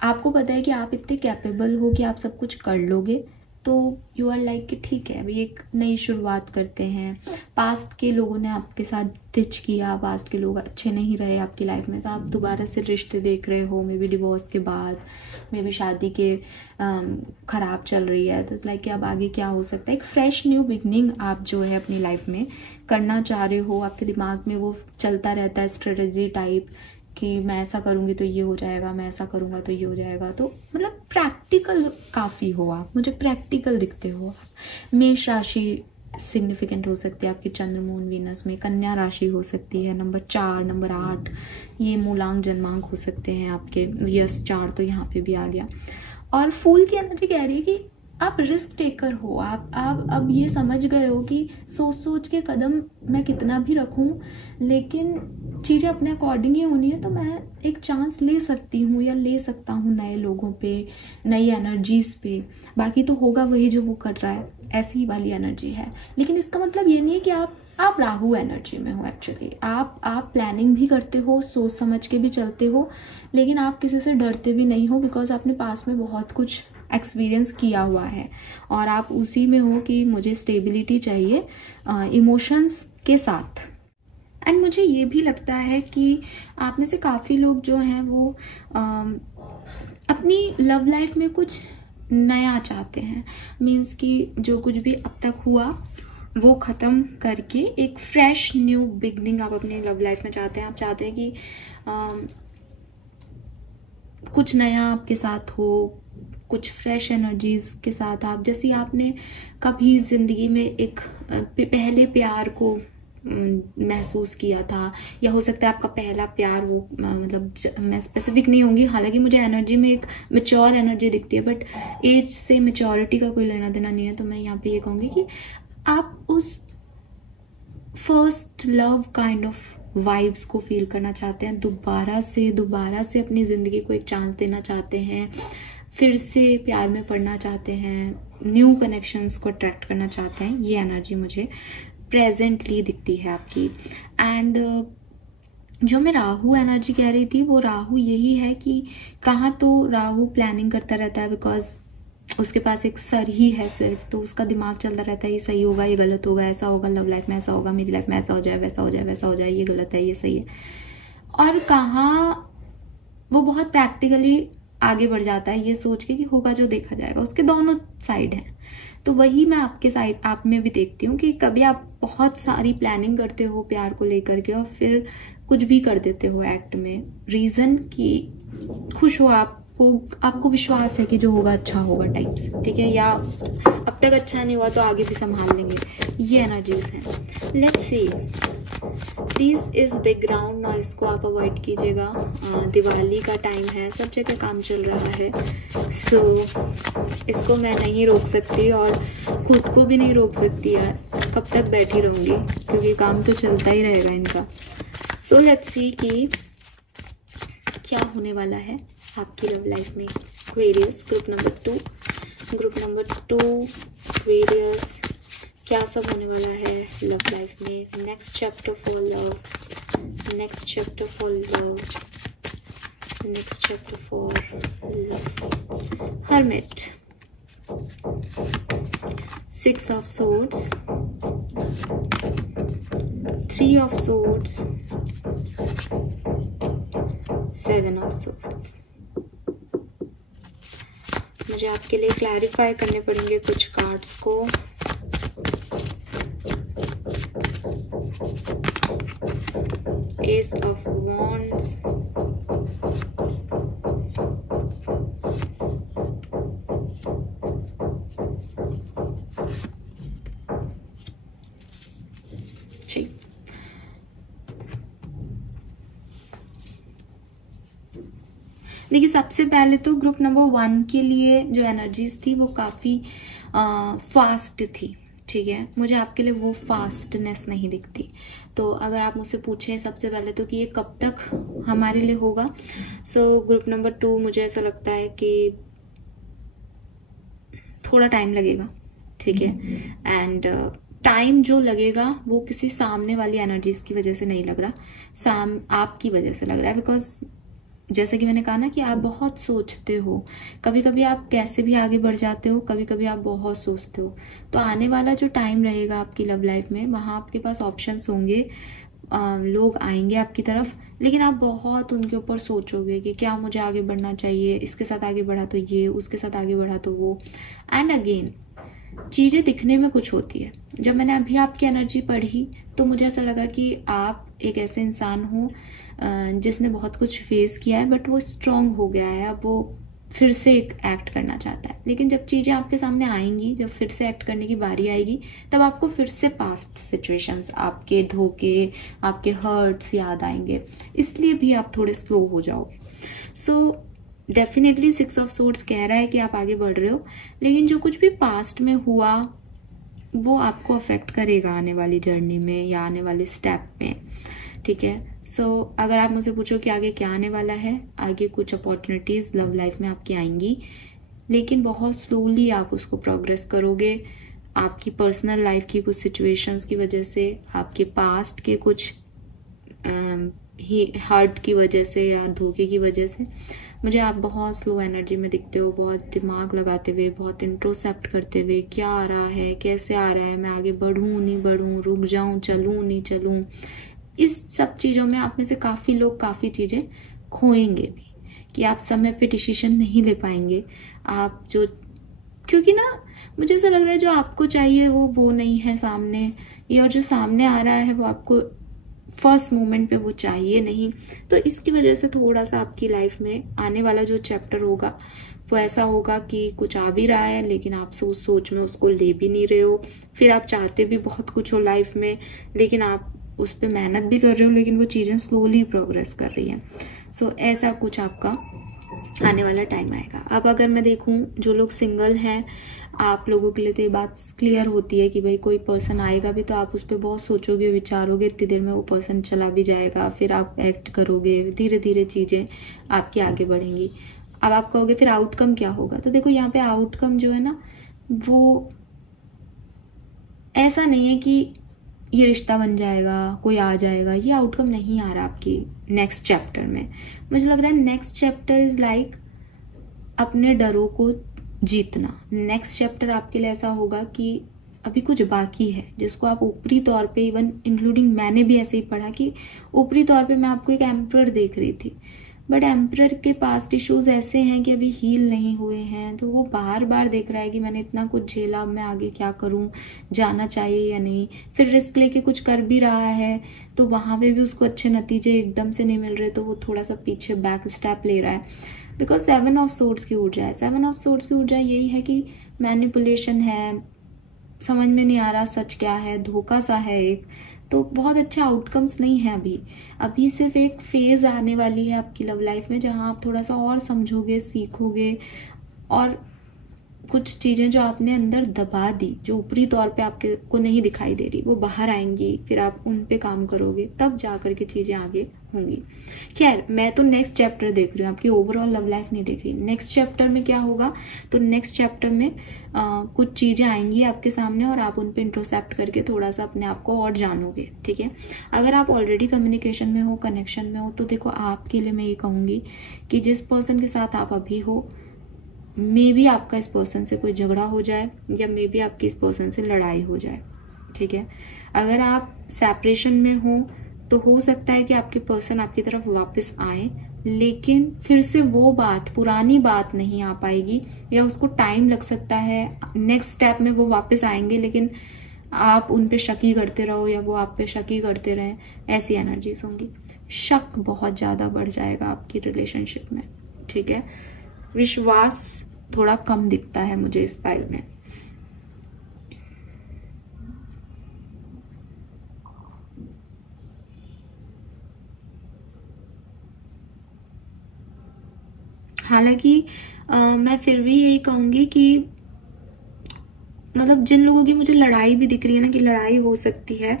आपको पता है कि आप इतने कैपेबल हो कि आप सब कुछ कर लोगे, तो यू आर लाइक कि ठीक है, अभी एक नई शुरुआत करते हैं। पास्ट के लोगों ने आपके साथ टिच किया, पास्ट के लोग अच्छे नहीं रहे आपकी लाइफ में, तो आप दोबारा से रिश्ते देख रहे हो, मे बी डिवोर्स के बाद, मे बी शादी के ख़राब चल रही है, तो लाइक कि अब आगे क्या हो सकता है। एक फ्रेश न्यू बिगनिंग आप जो है अपनी लाइफ में करना चाह रहे हो। आपके दिमाग में वो चलता रहता है स्ट्रेटजी टाइप कि मैं ऐसा करूँगी तो ये हो जाएगा, मैं ऐसा करूँगा तो ये हो जाएगा। तो मतलब प्रैक्टिकल काफ़ी हो आप, मुझे प्रैक्टिकल दिखते हो आप। मेष राशि सिग्निफिकेंट हो सकती है आपकी चंद्र मून वीनस में। कन्या राशि हो सकती है, नंबर 4, नंबर 8, ये मूलांक जन्मांक हो सकते हैं आपके। यस, 4 तो यहाँ पे भी आ गया। और फूल की एनर्जी कह रही है कि आप रिस्क टेकर हो। आप अब ये समझ गए हो कि सोच के कदम मैं कितना भी रखूं, लेकिन चीज़ें अपने अकॉर्डिंग ही होनी है, तो मैं एक चांस ले सकती हूँ या ले सकता हूँ नए लोगों पे, नई एनर्जीज पे। बाकी तो होगा वही जो वो कर रहा है, ऐसी वाली एनर्जी है। लेकिन इसका मतलब ये नहीं है कि आप राहु एनर्जी में हो। एक्चुअली आप प्लानिंग भी करते हो, सोच समझ के भी चलते हो, लेकिन आप किसी से डरते भी नहीं हो, बिकॉज आपने पास में बहुत कुछ एक्सपीरियंस किया हुआ है और आप उसी में हो कि मुझे स्टेबिलिटी चाहिए इमोशंस के साथ। एंड मुझे ये भी लगता है कि आप में से काफ़ी लोग जो हैं वो अपनी लव लाइफ में कुछ नया चाहते हैं। मीन्स कि जो कुछ भी अब तक हुआ वो ख़त्म करके एक फ्रेश न्यू बिगनिंग आप अपनी लव लाइफ में चाहते हैं। आप चाहते हैं कि कुछ नया आपके साथ हो, कुछ फ्रेश एनर्जीज के साथ आप, जैसे आपने कभी ज़िंदगी में एक पहले प्यार को महसूस किया था, या हो सकता है आपका पहला प्यार हो, मतलब मैं स्पेसिफिक नहीं होंगी, हालांकि मुझे एनर्जी में एक मैच्योर एनर्जी दिखती है, बट एज से मैच्योरिटी का कोई लेना देना नहीं है। तो मैं यहाँ पे ये कहूँगी कि आप उस first love kind of vibes को फील करना चाहते हैं, दोबारा से अपनी ज़िंदगी को एक चांस देना चाहते हैं, फिर से प्यार में पड़ना चाहते हैं, न्यू कनेक्शंस को अट्रैक्ट करना चाहते हैं। ये एनर्जी मुझे प्रेजेंटली दिखती है आपकी। एंड जो मैं राहु एनर्जी कह रही थी, वो राहु यही है कि कहाँ तो राहु प्लानिंग करता रहता है, बिकॉज उसके पास एक सर ही है सिर्फ, तो उसका दिमाग चलता रहता है ये सही होगा, ये गलत होगा, ऐसा होगा, लव लाइफ में ऐसा होगा, मेरी लाइफ में ऐसा हो जाए, वैसा हो जाए, वैसा हो जाए, ये गलत है, ये सही है। और कहाँ वो बहुत प्रैक्टिकली आगे बढ़ जाता है ये सोच के कि होगा जो देखा जाएगा। उसके दोनों साइड हैं। तो वही मैं आपके साइड आप में भी देखती हूँ कि कभी आप बहुत सारी प्लानिंग करते हो प्यार को लेकर के और फिर कुछ भी कर देते हो एक्ट में, रीज़न कि खुश हो आपको विश्वास है कि जो होगा अच्छा होगा टाइप्स, ठीक है, या अब तक अच्छा नहीं हुआ तो आगे भी संभाल लेंगे, ये एनर्जीज हैं। Let's see, this is background noise को आप अवॉइड कीजिएगा। दिवाली का टाइम है, सब जगह काम चल रहा है, सो इसको मैं नहीं रोक सकती और खुद को भी नहीं रोक सकती यार, कब तक बैठी रहूँगी, क्योंकि काम तो चलता ही रहेगा इनका। सो लेट्स सी कि क्या होने वाला है आपकी लव लाइफ में एक्वेरियस ग्रुप नंबर 2, एक्वेरियस क्या सब होने वाला है लव लाइफ में। Next chapter for love, next chapter for love, next chapter for love. Hermit, 6 of swords, 3 of swords, 7 of swords। मुझे आपके लिए क्लैरिफाई करने पड़ेंगे कुछ कार्ड्स को। एस ऑफ वॉन्ड्स, देखिए सबसे पहले तो ग्रुप नंबर 1 के लिए जो एनर्जीज थी वो काफी फास्ट थी, ठीक है। मुझे आपके लिए वो फास्टनेस नहीं दिखती। तो अगर आप मुझसे पूछें सबसे पहले तो कि ये कब तक हमारे लिए होगा, सो ग्रुप नंबर 2 मुझे ऐसा लगता है कि थोड़ा टाइम लगेगा, ठीक है। एंड टाइम जो लगेगा वो किसी सामने वाली एनर्जीज की वजह से नहीं लग रहा, आपकी वजह से लग रहा है। बिकॉज जैसे कि मैंने कहा ना कि आप बहुत सोचते हो, कभी कभी आप कैसे भी आगे बढ़ जाते हो, कभी कभी आप बहुत सोचते हो। तो आने वाला जो टाइम रहेगा आपकी लव लाइफ में, वहाँ आपके पास ऑप्शंस होंगे, लोग आएंगे आपकी तरफ, लेकिन आप बहुत उनके ऊपर सोचोगे कि क्या मुझे आगे बढ़ना चाहिए, इसके साथ आगे बढ़ा तो ये, उसके साथ आगे बढ़ा तो वो। एंड अगेन चीज़ें दिखने में कुछ होती है। जब मैंने अभी आपकी एनर्जी पढ़ी तो मुझे ऐसा लगा कि आप एक ऐसे इंसान हो जिसने बहुत कुछ फेस किया है, बट वो स्ट्रांग हो गया है, अब वो फिर से एक्ट करना चाहता है। लेकिन जब चीज़ें आपके सामने आएंगी, जब फिर से एक्ट करने की बारी आएगी, तब आपको फिर से पास्ट सिचुएशंस, आपके धोखे, आपके हर्ट्स याद आएंगे, इसलिए भी आप थोड़े स्लो हो जाओगे। सो डेफिनेटली 6 ऑफ सोर्ड्स कह रहा है कि आप आगे बढ़ रहे हो, लेकिन जो कुछ भी पास्ट में हुआ वो आपको अफेक्ट करेगा आने वाली जर्नी में या आने वाले स्टेप में, ठीक है। सो अगर आप मुझसे पूछो कि आगे क्या आने वाला है, आगे कुछ अपॉर्चुनिटीज लव लाइफ में आपकी आएंगी, लेकिन बहुत स्लोली आप उसको प्रोग्रेस करोगे। आपकी पर्सनल लाइफ की कुछ सिचुएशंस की वजह से, आपके पास्ट के कुछ हर्ट की वजह से या धोखे की वजह से मुझे आप बहुत स्लो एनर्जी में दिखते हो, बहुत दिमाग लगाते हुए, बहुत इंट्रोसेप्ट करते हुए, क्या आ रहा है, कैसे आ रहा है, मैं आगे बढ़ूं नहीं बढ़ूं, रुक जाऊं, चलूं नहीं चलूं। इस सब चीज़ों में आप में से काफ़ी लोग काफ़ी चीज़ें खोएंगे भी, कि आप समय पे डिसीजन नहीं ले पाएंगे। आप जो, क्योंकि ना मुझे ऐसा लग रहा है जो आपको चाहिए वो नहीं है सामने, या और जो सामने आ रहा है वो आपको फर्स्ट मोमेंट पे वो चाहिए नहीं। तो इसकी वजह से थोड़ा सा आपकी लाइफ में आने वाला जो चैप्टर होगा वो ऐसा होगा कि कुछ आ भी रहा है, लेकिन आप उस सोच में उसको ले भी नहीं रहे हो। फिर आप चाहते भी बहुत कुछ हो लाइफ में, लेकिन आप उस पर मेहनत भी कर रहे हो, लेकिन वो चीज़ें स्लोली प्रोग्रेस कर रही हैं। सो ऐसा कुछ आपका आने वाला टाइम आएगा। अब अगर मैं देखूं जो लोग सिंगल हैं, आप लोगों के लिए तो ये बात क्लियर होती है कि भाई कोई पर्सन आएगा भी तो आप उस पर बहुत सोचोगे, विचारोगे, इतनी देर में वो पर्सन चला भी जाएगा, फिर आप एक्ट करोगे, धीरे धीरे चीज़ें आपकी आगे बढ़ेंगी। अब आप कहोगे फिर आउटकम क्या होगा, तो देखो यहाँ पे आउटकम जो है ना, वो ऐसा नहीं है कि ये रिश्ता बन जाएगा, कोई आ जाएगा, ये आउटकम नहीं आ रहा आपकी नेक्स्ट चैप्टर में। मुझे लग रहा है नेक्स्ट चैप्टर इज लाइक अपने डरों को जीतना। नेक्स्ट चैप्टर आपके लिए ऐसा होगा कि अभी कुछ बाकी है, जिसको आप ऊपरी तौर पे, इवन इंक्लूडिंग मैंने भी ऐसे ही पढ़ा कि ऊपरी तौर पे मैं आपको एक एम्परर देख रही थी, बट एम्परर के पास्ट इश्यूज ऐसे हैं कि अभी हील नहीं हुए हैं। तो वो बार बार देख रहा है कि मैंने इतना कुछ झेला, मैं आगे क्या करूं, जाना चाहिए या नहीं। फिर रिस्क लेके कुछ कर भी रहा है तो वहाँ पे भी उसको अच्छे नतीजे एकदम से नहीं मिल रहे, तो वो थोड़ा सा पीछे बैक स्टेप ले रहा है। बिकॉज 7 ऑफ सोर्ड्स की ऊर्जा है। 7 ऑफ सोर्ड्स की ऊर्जा यही है कि मैनिपुलेशन है, समझ में नहीं आ रहा सच क्या है, धोखा सा है एक। तो बहुत अच्छे आउटकम्स नहीं है अभी सिर्फ एक फेज आने वाली है आपकी लव लाइफ में, जहां आप थोड़ा सा और समझोगे, सीखोगे और कुछ चीज़ें जो आपने अंदर दबा दी, जो ऊपरी तौर पे आपके को नहीं दिखाई दे रही, वो बाहर आएंगी, फिर आप उन पे काम करोगे, तब जा करके चीज़ें आगे होंगी। खैर, मैं तो नेक्स्ट चैप्टर देख रही हूँ, आपकी ओवरऑल लव लाइफ नहीं देख रही। नेक्स्ट चैप्टर में क्या होगा, तो नेक्स्ट चैप्टर में कुछ चीज़ें आएंगी आपके सामने और आप उन पे इंट्रोसेप्ट करके थोड़ा सा अपने आप को और जानोगे। ठीक है, अगर आप ऑलरेडी कम्युनिकेशन में हो, कनेक्शन में हो, तो देखो आपके लिए मैं ये कहूँगी कि जिस पर्सन के साथ आप अभी हो, मे बी आपका इस पर्सन से कोई झगड़ा हो जाए या मे बी आपकी इस पर्सन से लड़ाई हो जाए। ठीक है, अगर आप सेपरेशन में हो तो हो सकता है कि आपके पर्सन आपकी तरफ वापस आए, लेकिन फिर से वो बात, पुरानी बात नहीं आ पाएगी, या उसको टाइम लग सकता है। नेक्स्ट स्टेप में वो वापस आएंगे, लेकिन आप उन पे शक ही करते रहो या वो आप पे शक ही करते रहें, ऐसी एनर्जीज होंगी। शक बहुत ज़्यादा बढ़ जाएगा आपकी रिलेशनशिप में। ठीक है, विश्वास थोड़ा कम दिखता है मुझे इस पाइल में। हालांकि मैं फिर भी यही कहूंगी कि मतलब जिन लोगों की मुझे लड़ाई भी दिख रही है ना, कि लड़ाई हो सकती है,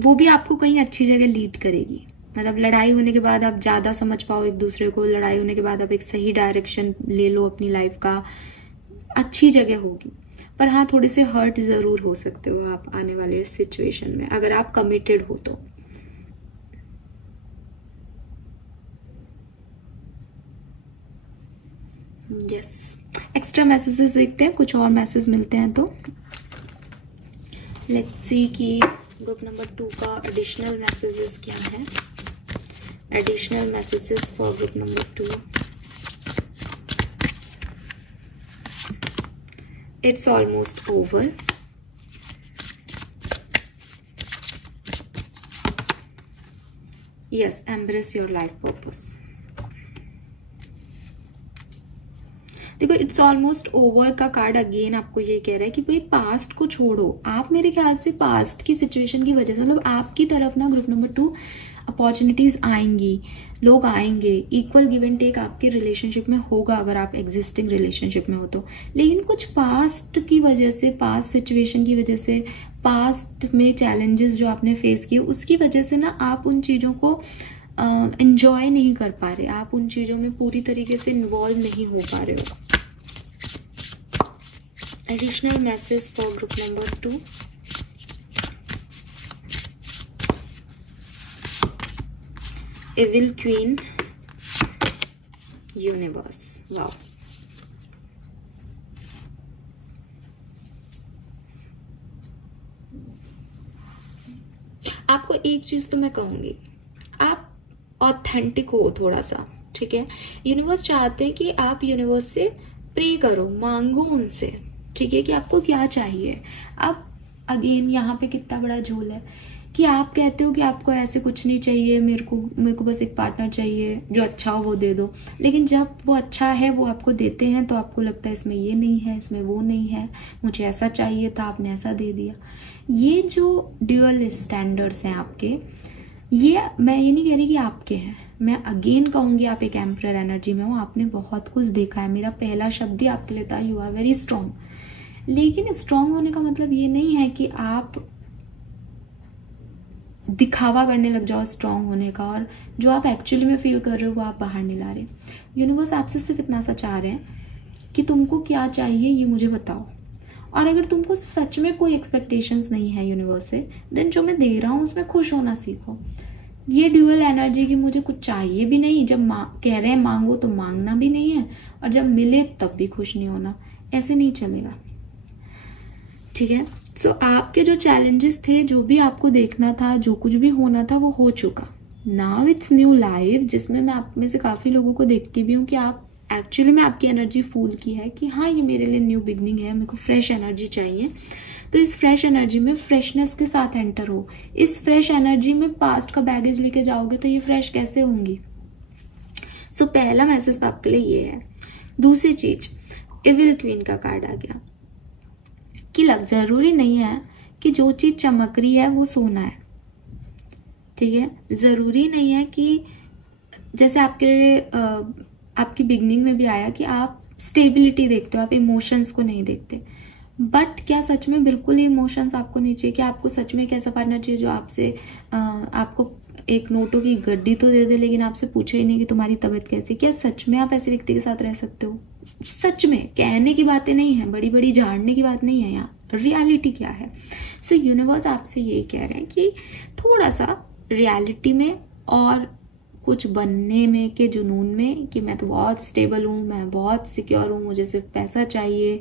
वो भी आपको कहीं अच्छी जगह लीड करेगी। मतलब लड़ाई होने के बाद आप ज़्यादा समझ पाओ एक दूसरे को, लड़ाई होने के बाद आप एक सही डायरेक्शन ले लो अपनी लाइफ का, अच्छी जगह होगी। पर हाँ, थोड़े से हर्ट ज़रूर हो सकते हो आप आने वाले सिचुएशन में, अगर आप कमिटेड हो तो। यस, एक्स्ट्रा मैसेजेस देखते हैं, कुछ और मैसेज मिलते हैं तो लेट्स सी कि ग्रुप नंबर 2 का एडिशनल मैसेजेस क्या है। Additional messages for group number 2। It's almost over. Yes, embrace your life purpose. देखो, इट्स ऑलमोस्ट ओवर का कार्ड अगेन आपको ये कह रहा है कि भाई पास्ट को छोड़ो। आप मेरे ख्याल से पास्ट की सिचुएशन की वजह से, मतलब आपकी तरफ ना ग्रुप नंबर 2 अपॉर्चुनिटीज आएंगी, लोग आएंगे, इक्वल गिव एंड टेक आपके रिलेशनशिप में होगा अगर आप एग्जिस्टिंग रिलेशनशिप में हो तो। लेकिन कुछ पास्ट की वजह से, पास्ट सिचुएशन की वजह से, पास्ट में चैलेंजेस जो आपने फेस किए उसकी वजह से ना आप उन चीज़ों को एंजॉय नहीं कर पा रहे, आप उन चीज़ों में पूरी तरीके से इन्वॉल्व नहीं हो पा रहे हो। Additional message for group number 2। Evil queen, universe. Wow, आपको एक चीज तो मैं कहूंगी, आप ऑथेंटिक हो थोड़ा सा। ठीक है, यूनिवर्स चाहते हैं कि आप यूनिवर्स से प्रे करो, मांगो उनसे। ठीक है, कि आपको क्या चाहिए। अब अगेन यहाँ पे कितना बड़ा झोल है कि आप कहते हो कि आपको ऐसे कुछ नहीं चाहिए, मेरे को बस एक पार्टनर चाहिए, जो अच्छा हो वो दे दो। लेकिन जब वो अच्छा है, वो आपको देते हैं, तो आपको लगता है इसमें ये नहीं है, इसमें वो नहीं है, मुझे ऐसा चाहिए था, आपने ऐसा दे दिया। ये जो ड्यूअल स्टैंडर्ड्स हैं आपके, ये मैं ये नहीं कह रही कि आपके हैं, मैं अगेन कहूंगी आप एक एम्परर एनर्जी में हो, आपने बहुत कुछ देखा है। मेरा पहला शब्द ही आपके लिए था, यू आर वेरी स्ट्रॉन्ग। लेकिन स्ट्रॉन्ग होने का मतलब ये नहीं है कि आप दिखावा करने लग जाओ स्ट्रॉन्ग होने का, और जो आप एक्चुअली में फील कर रहे हो वो आप बाहर नहीं ला रहे। यूनिवर्स आपसे सिर्फ इतना सा चाह रहे हैं कि तुमको क्या चाहिए ये मुझे बताओ। और अगर तुमको सच में कोई एक्सपेक्टेशंस नहीं है यूनिवर्स से, देन जो मैं दे रहा हूँ उसमें खुश होना सीखो। ये ड्यूअल एनर्जी की मुझे कुछ चाहिए भी नहीं, जब कह रहे हैं मांगो तो मांगना भी नहीं है, और जब मिले तब भी खुश नहीं होना, ऐसे नहीं चलेगा। ठीक है, सो आपके जो चैलेंजेस थे, जो भी आपको देखना था, जो कुछ भी होना था, वो हो चुका। नाउ इट्स न्यू लाइफ, जिसमें मैं आप में से काफी लोगों को देखती भी हूँ कि आप एक्चुअली में आपकी एनर्जी फूल की है कि हाँ, ये मेरे लिए न्यू बिगनिंग है, मेरे को फ्रेश एनर्जी चाहिए। तो इस फ्रेश एनर्जी में फ्रेशनेस के साथ एंटर हो। इस फ्रेश एनर्जी में पास्ट का बैगेज लेके जाओगे तो ये फ्रेश कैसे होंगी। सो पहला मैसेज तो आपके लिए ये है। दूसरी चीज, एविल क्वीन का कार्ड आ गया कि जरूरी नहीं है कि जो चीज चमक रही है वो सोना है। ठीक है, जरूरी नहीं है कि जैसे आपके आपकी बिगनिंग में भी आया कि आप स्टेबिलिटी देखते हो, आप इमोशंस को नहीं देखते। बट क्या सच में बिल्कुल ही इमोशंस आपको नहीं चाहिए? क्या आपको सच में एक ऐसा पार्टनर चाहिए जो आपसे आपको एक नोटों की गड्डी तो दे दे लेकिन आपसे पूछे ही नहीं कि तुम्हारी तबीयत कैसी? क्या सच में आप ऐसे व्यक्ति के साथ रह सकते हो? सच में कहने की बातें नहीं है, बड़ी बड़ी झाड़ने की बात नहीं है, यहाँ रियलिटी क्या है। सो यूनिवर्स आपसे यही कह रहे हैं कि थोड़ा सा रियलिटी में और कुछ बनने में के जुनून में कि मैं तो बहुत स्टेबल हूँ, मैं बहुत सिक्योर हूँ, मुझे सिर्फ पैसा चाहिए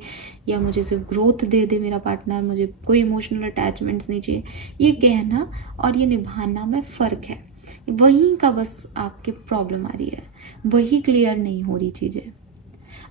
या मुझे सिर्फ ग्रोथ दे दे मेरा पार्टनर, मुझे कोई इमोशनल अटैचमेंट्स नहीं चाहिए, ये कहना और ये निभाना में फ़र्क है। वहीं का बस आपके प्रॉब्लम आ रही है, वही क्लियर नहीं हो रही चीज़ें।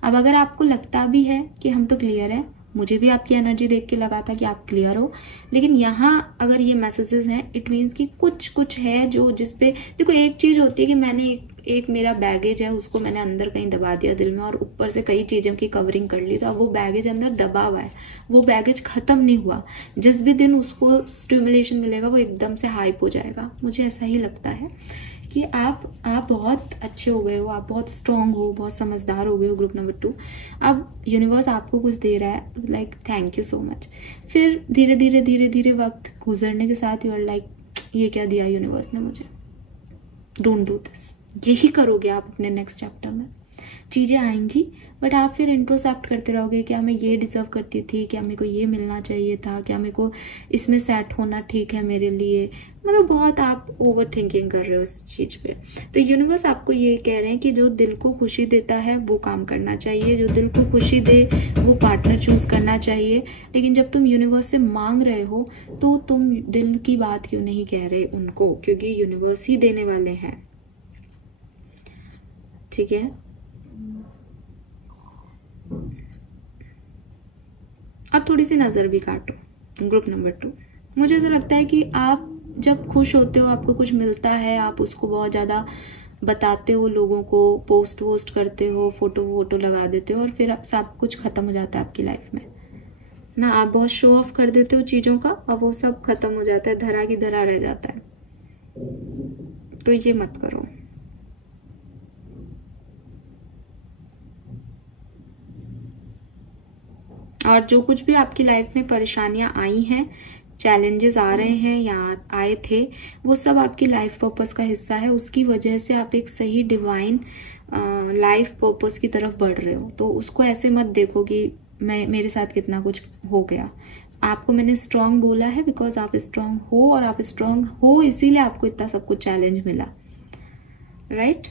अब अगर आपको लगता भी है कि हम तो क्लियर हैं, मुझे भी आपकी एनर्जी देख के लगा था कि आप क्लियर हो, लेकिन यहाँ अगर ये मैसेजेस हैं इट मीन्स कि कुछ है जो जिस पे देखो, एक चीज़ होती है कि मैंने एक मेरा बैगेज है उसको मैंने अंदर कहीं दबा दिया दिल में और ऊपर से कई चीज़ों की कवरिंग कर ली, तो अब वो बैगेज अंदर दबा हुआ है, वो बैगेज खत्म नहीं हुआ। जिस भी दिन उसको स्टिमुलेशन मिलेगा वो एकदम से हाइप हो जाएगा। मुझे ऐसा ही लगता है कि आप बहुत अच्छे हो गए हो, आप बहुत स्ट्रांग हो, बहुत समझदार हो गए हो ग्रुप नंबर 2। अब यूनिवर्स आपको कुछ दे रहा है, like thank you so much. फिर धीरे धीरे वक्त गुजरने के साथ यू आर लाइक ये क्या दिया यूनिवर्स ने मुझे, डोंट डू दिस। यही करोगे आप अपने नेक्स्ट चैप्टर में। चीज़ें आएंगी बट आप फिर इंट्रोस्पेक्ट करते रहोगे, क्या मैं ये डिजर्व करती थी, क्या मेरे को ये मिलना चाहिए था, क्या मेरे को इसमें सेट होना ठीक है मेरे लिए, मतलब बहुत आप ओवर थिंकिंग कर रहे हो इस चीज़ पे। तो यूनिवर्स आपको ये कह रहे हैं कि जो दिल को खुशी देता है वो काम करना चाहिए, जो दिल को खुशी दे वो पार्टनर चूज करना चाहिए। लेकिन जब तुम यूनिवर्स से मांग रहे हो तो तुम दिल की बात क्यों नहीं कह रहे उनको, क्योंकि यूनिवर्स ही देने वाले हैं, ठीक है। अब थोड़ी सी नज़र भी काटो ग्रुप नंबर 2। मुझे ऐसा लगता है कि आप जब खुश होते हो, आपको कुछ मिलता है, आप उसको बहुत ज़्यादा बताते हो लोगों को, पोस्ट वोस्ट करते हो, फोटो लगा देते हो और फिर सब कुछ ख़त्म हो जाता है आपकी लाइफ में ना। आप बहुत शो ऑफ कर देते हो चीज़ों का और वो सब ख़त्म हो जाता है, धरा की धरा रह जाता है। तो ये मत करो। और जो कुछ भी आपकी लाइफ में परेशानियां आई हैं, चैलेंजेस आ रहे हैं या आए थे, वो सब आपकी लाइफ पर्पस का हिस्सा है। उसकी वजह से आप एक सही डिवाइन लाइफ पर्पस की तरफ बढ़ रहे हो। तो उसको ऐसे मत देखो कि मेरे साथ कितना कुछ हो गया। आपको मैंने स्ट्रांग बोला है बिकॉज आप स्ट्रांग हो, और आप स्ट्रांग हो इसीलिए आपको इतना सब कुछ चैलेंज मिला, राइट।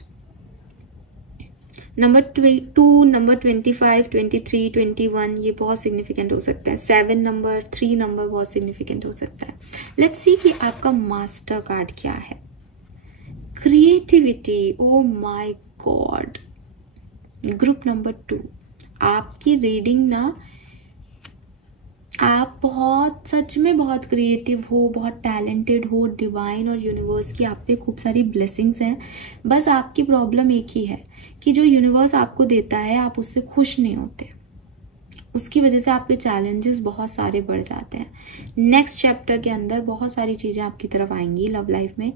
नंबर 2, नंबर 25, 23, 21 ये बहुत सिग्निफिकेंट हो सकता है। 7 नंबर, 3 नंबर बहुत सिग्निफिकेंट हो सकता है। लेट्स सी कि आपका मास्टर कार्ड क्या है। Creativity, oh my God. Group number 2, आपकी रीडिंग ना, आप बहुत सच में बहुत क्रिएटिव हो, बहुत टैलेंटेड हो, डिवाइन और यूनिवर्स की आप पे खूब सारी ब्लेसिंग्स हैं। बस आपकी प्रॉब्लम एक ही है कि जो यूनिवर्स आपको देता है आप उससे खुश नहीं होते, उसकी वजह से आपके चैलेंजेस बहुत सारे बढ़ जाते हैं। नेक्स्ट चैप्टर के अंदर बहुत सारी चीज़ें आपकी तरफ आएंगी लव लाइफ में।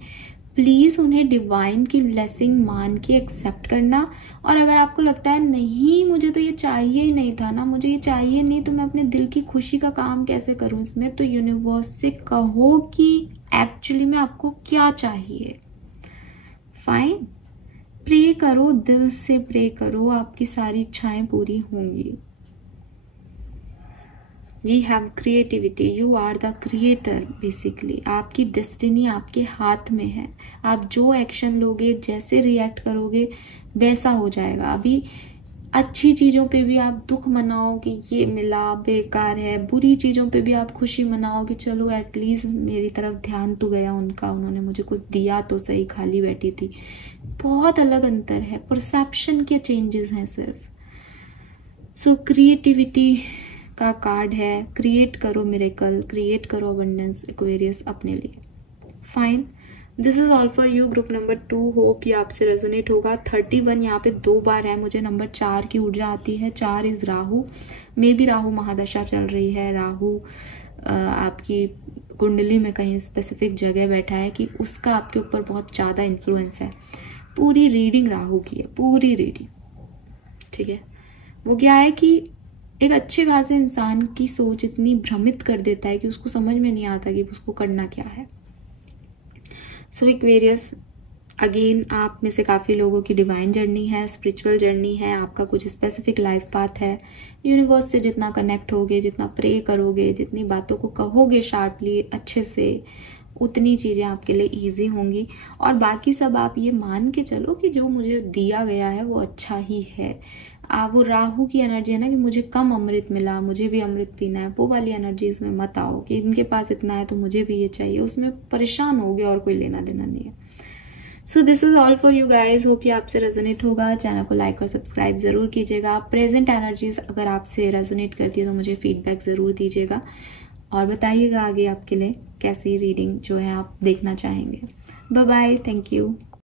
प्लीज़ उन्हें डिवाइन की ब्लेसिंग मान के एक्सेप्ट करना। और अगर आपको लगता है नहीं मुझे तो ये चाहिए ही नहीं था ना, मुझे ये चाहिए नहीं, तो मैं अपने दिल की खुशी का काम कैसे करूं इसमें, तो यूनिवर्स से कहो कि एक्चुअली में आपको क्या चाहिए। फाइन, प्रे करो, दिल से प्रे करो, आपकी सारी इच्छाएं पूरी होंगी। We have creativity, you are the creator basically. आपकी डेस्टिनी आपके हाथ में है। आप जो एक्शन लोगे, जैसे रिएक्ट करोगे वैसा हो जाएगा। अभी अच्छी चीज़ों पे भी आप दुख मनाओ कि ये मिला बेकार है, बुरी चीज़ों पे भी आप खुशी मनाओ कि चलो एटलीस्ट मेरी तरफ ध्यान तो गया उनका, उन्होंने मुझे कुछ दिया तो सही, खाली बैठी थी। बहुत अलग अंतर है, परसेप्शन के चेंजेस हैं सिर्फ। सो क्रिएटिविटी का कार्ड है। क्रिएट करो मिरेकल, क्रिएट करो अबंडेंस एक्वेरियस अपने लिए। Fine, this is all for you group number 2। Hope ये आपसे रेजोनेट होगा। 31 यहाँ पे 2 बार है, मुझे नंबर 4 की ऊर्जा आती है। 4 इज राहु, मे भी राहु महादशा चल रही है, राहु आपकी कुंडली में कहीं स्पेसिफिक जगह बैठा है कि उसका आपके ऊपर बहुत ज़्यादा इन्फ्लुएंस है। पूरी रीडिंग राहु की है, पूरी रीडिंग, ठीक है। वो क्या है कि एक अच्छे खासे इंसान की सोच इतनी भ्रमित कर देता है कि उसको समझ में नहीं आता कि उसको करना क्या है। सो एक्वेरियस, अगेन आप में से काफ़ी लोगों की डिवाइन जर्नी है, स्पिरिचुअल जर्नी है, आपका कुछ स्पेसिफिक लाइफ पाथ है। यूनिवर्स से जितना कनेक्ट होगे, जितना प्रे करोगे, जितनी बातों को कहोगे शार्पली अच्छे से, उतनी चीज़ें आपके लिए ईजी होंगी। और बाकी सब आप ये मान के चलो कि जो मुझे दिया गया है वो अच्छा ही है। वो राहु की एनर्जी है ना कि मुझे कम अमृत मिला, मुझे भी अमृत पीना है, वो वाली एनर्जी इसमें मत आओ कि इनके पास इतना है तो मुझे भी ये चाहिए, उसमें परेशान होगे और कोई लेना देना नहीं है। So this is all for you guys, hope ये आपसे रेजोनेट होगा। चैनल को लाइक और सब्सक्राइब जरूर कीजिएगा। प्रेजेंट एनर्जीज अगर आपसे रेजोनेट करती है तो मुझे फीडबैक ज़रूर दीजिएगा और बताइएगा आगे आपके लिए कैसी रीडिंग जो है आप देखना चाहेंगे। Bye bye, thank you.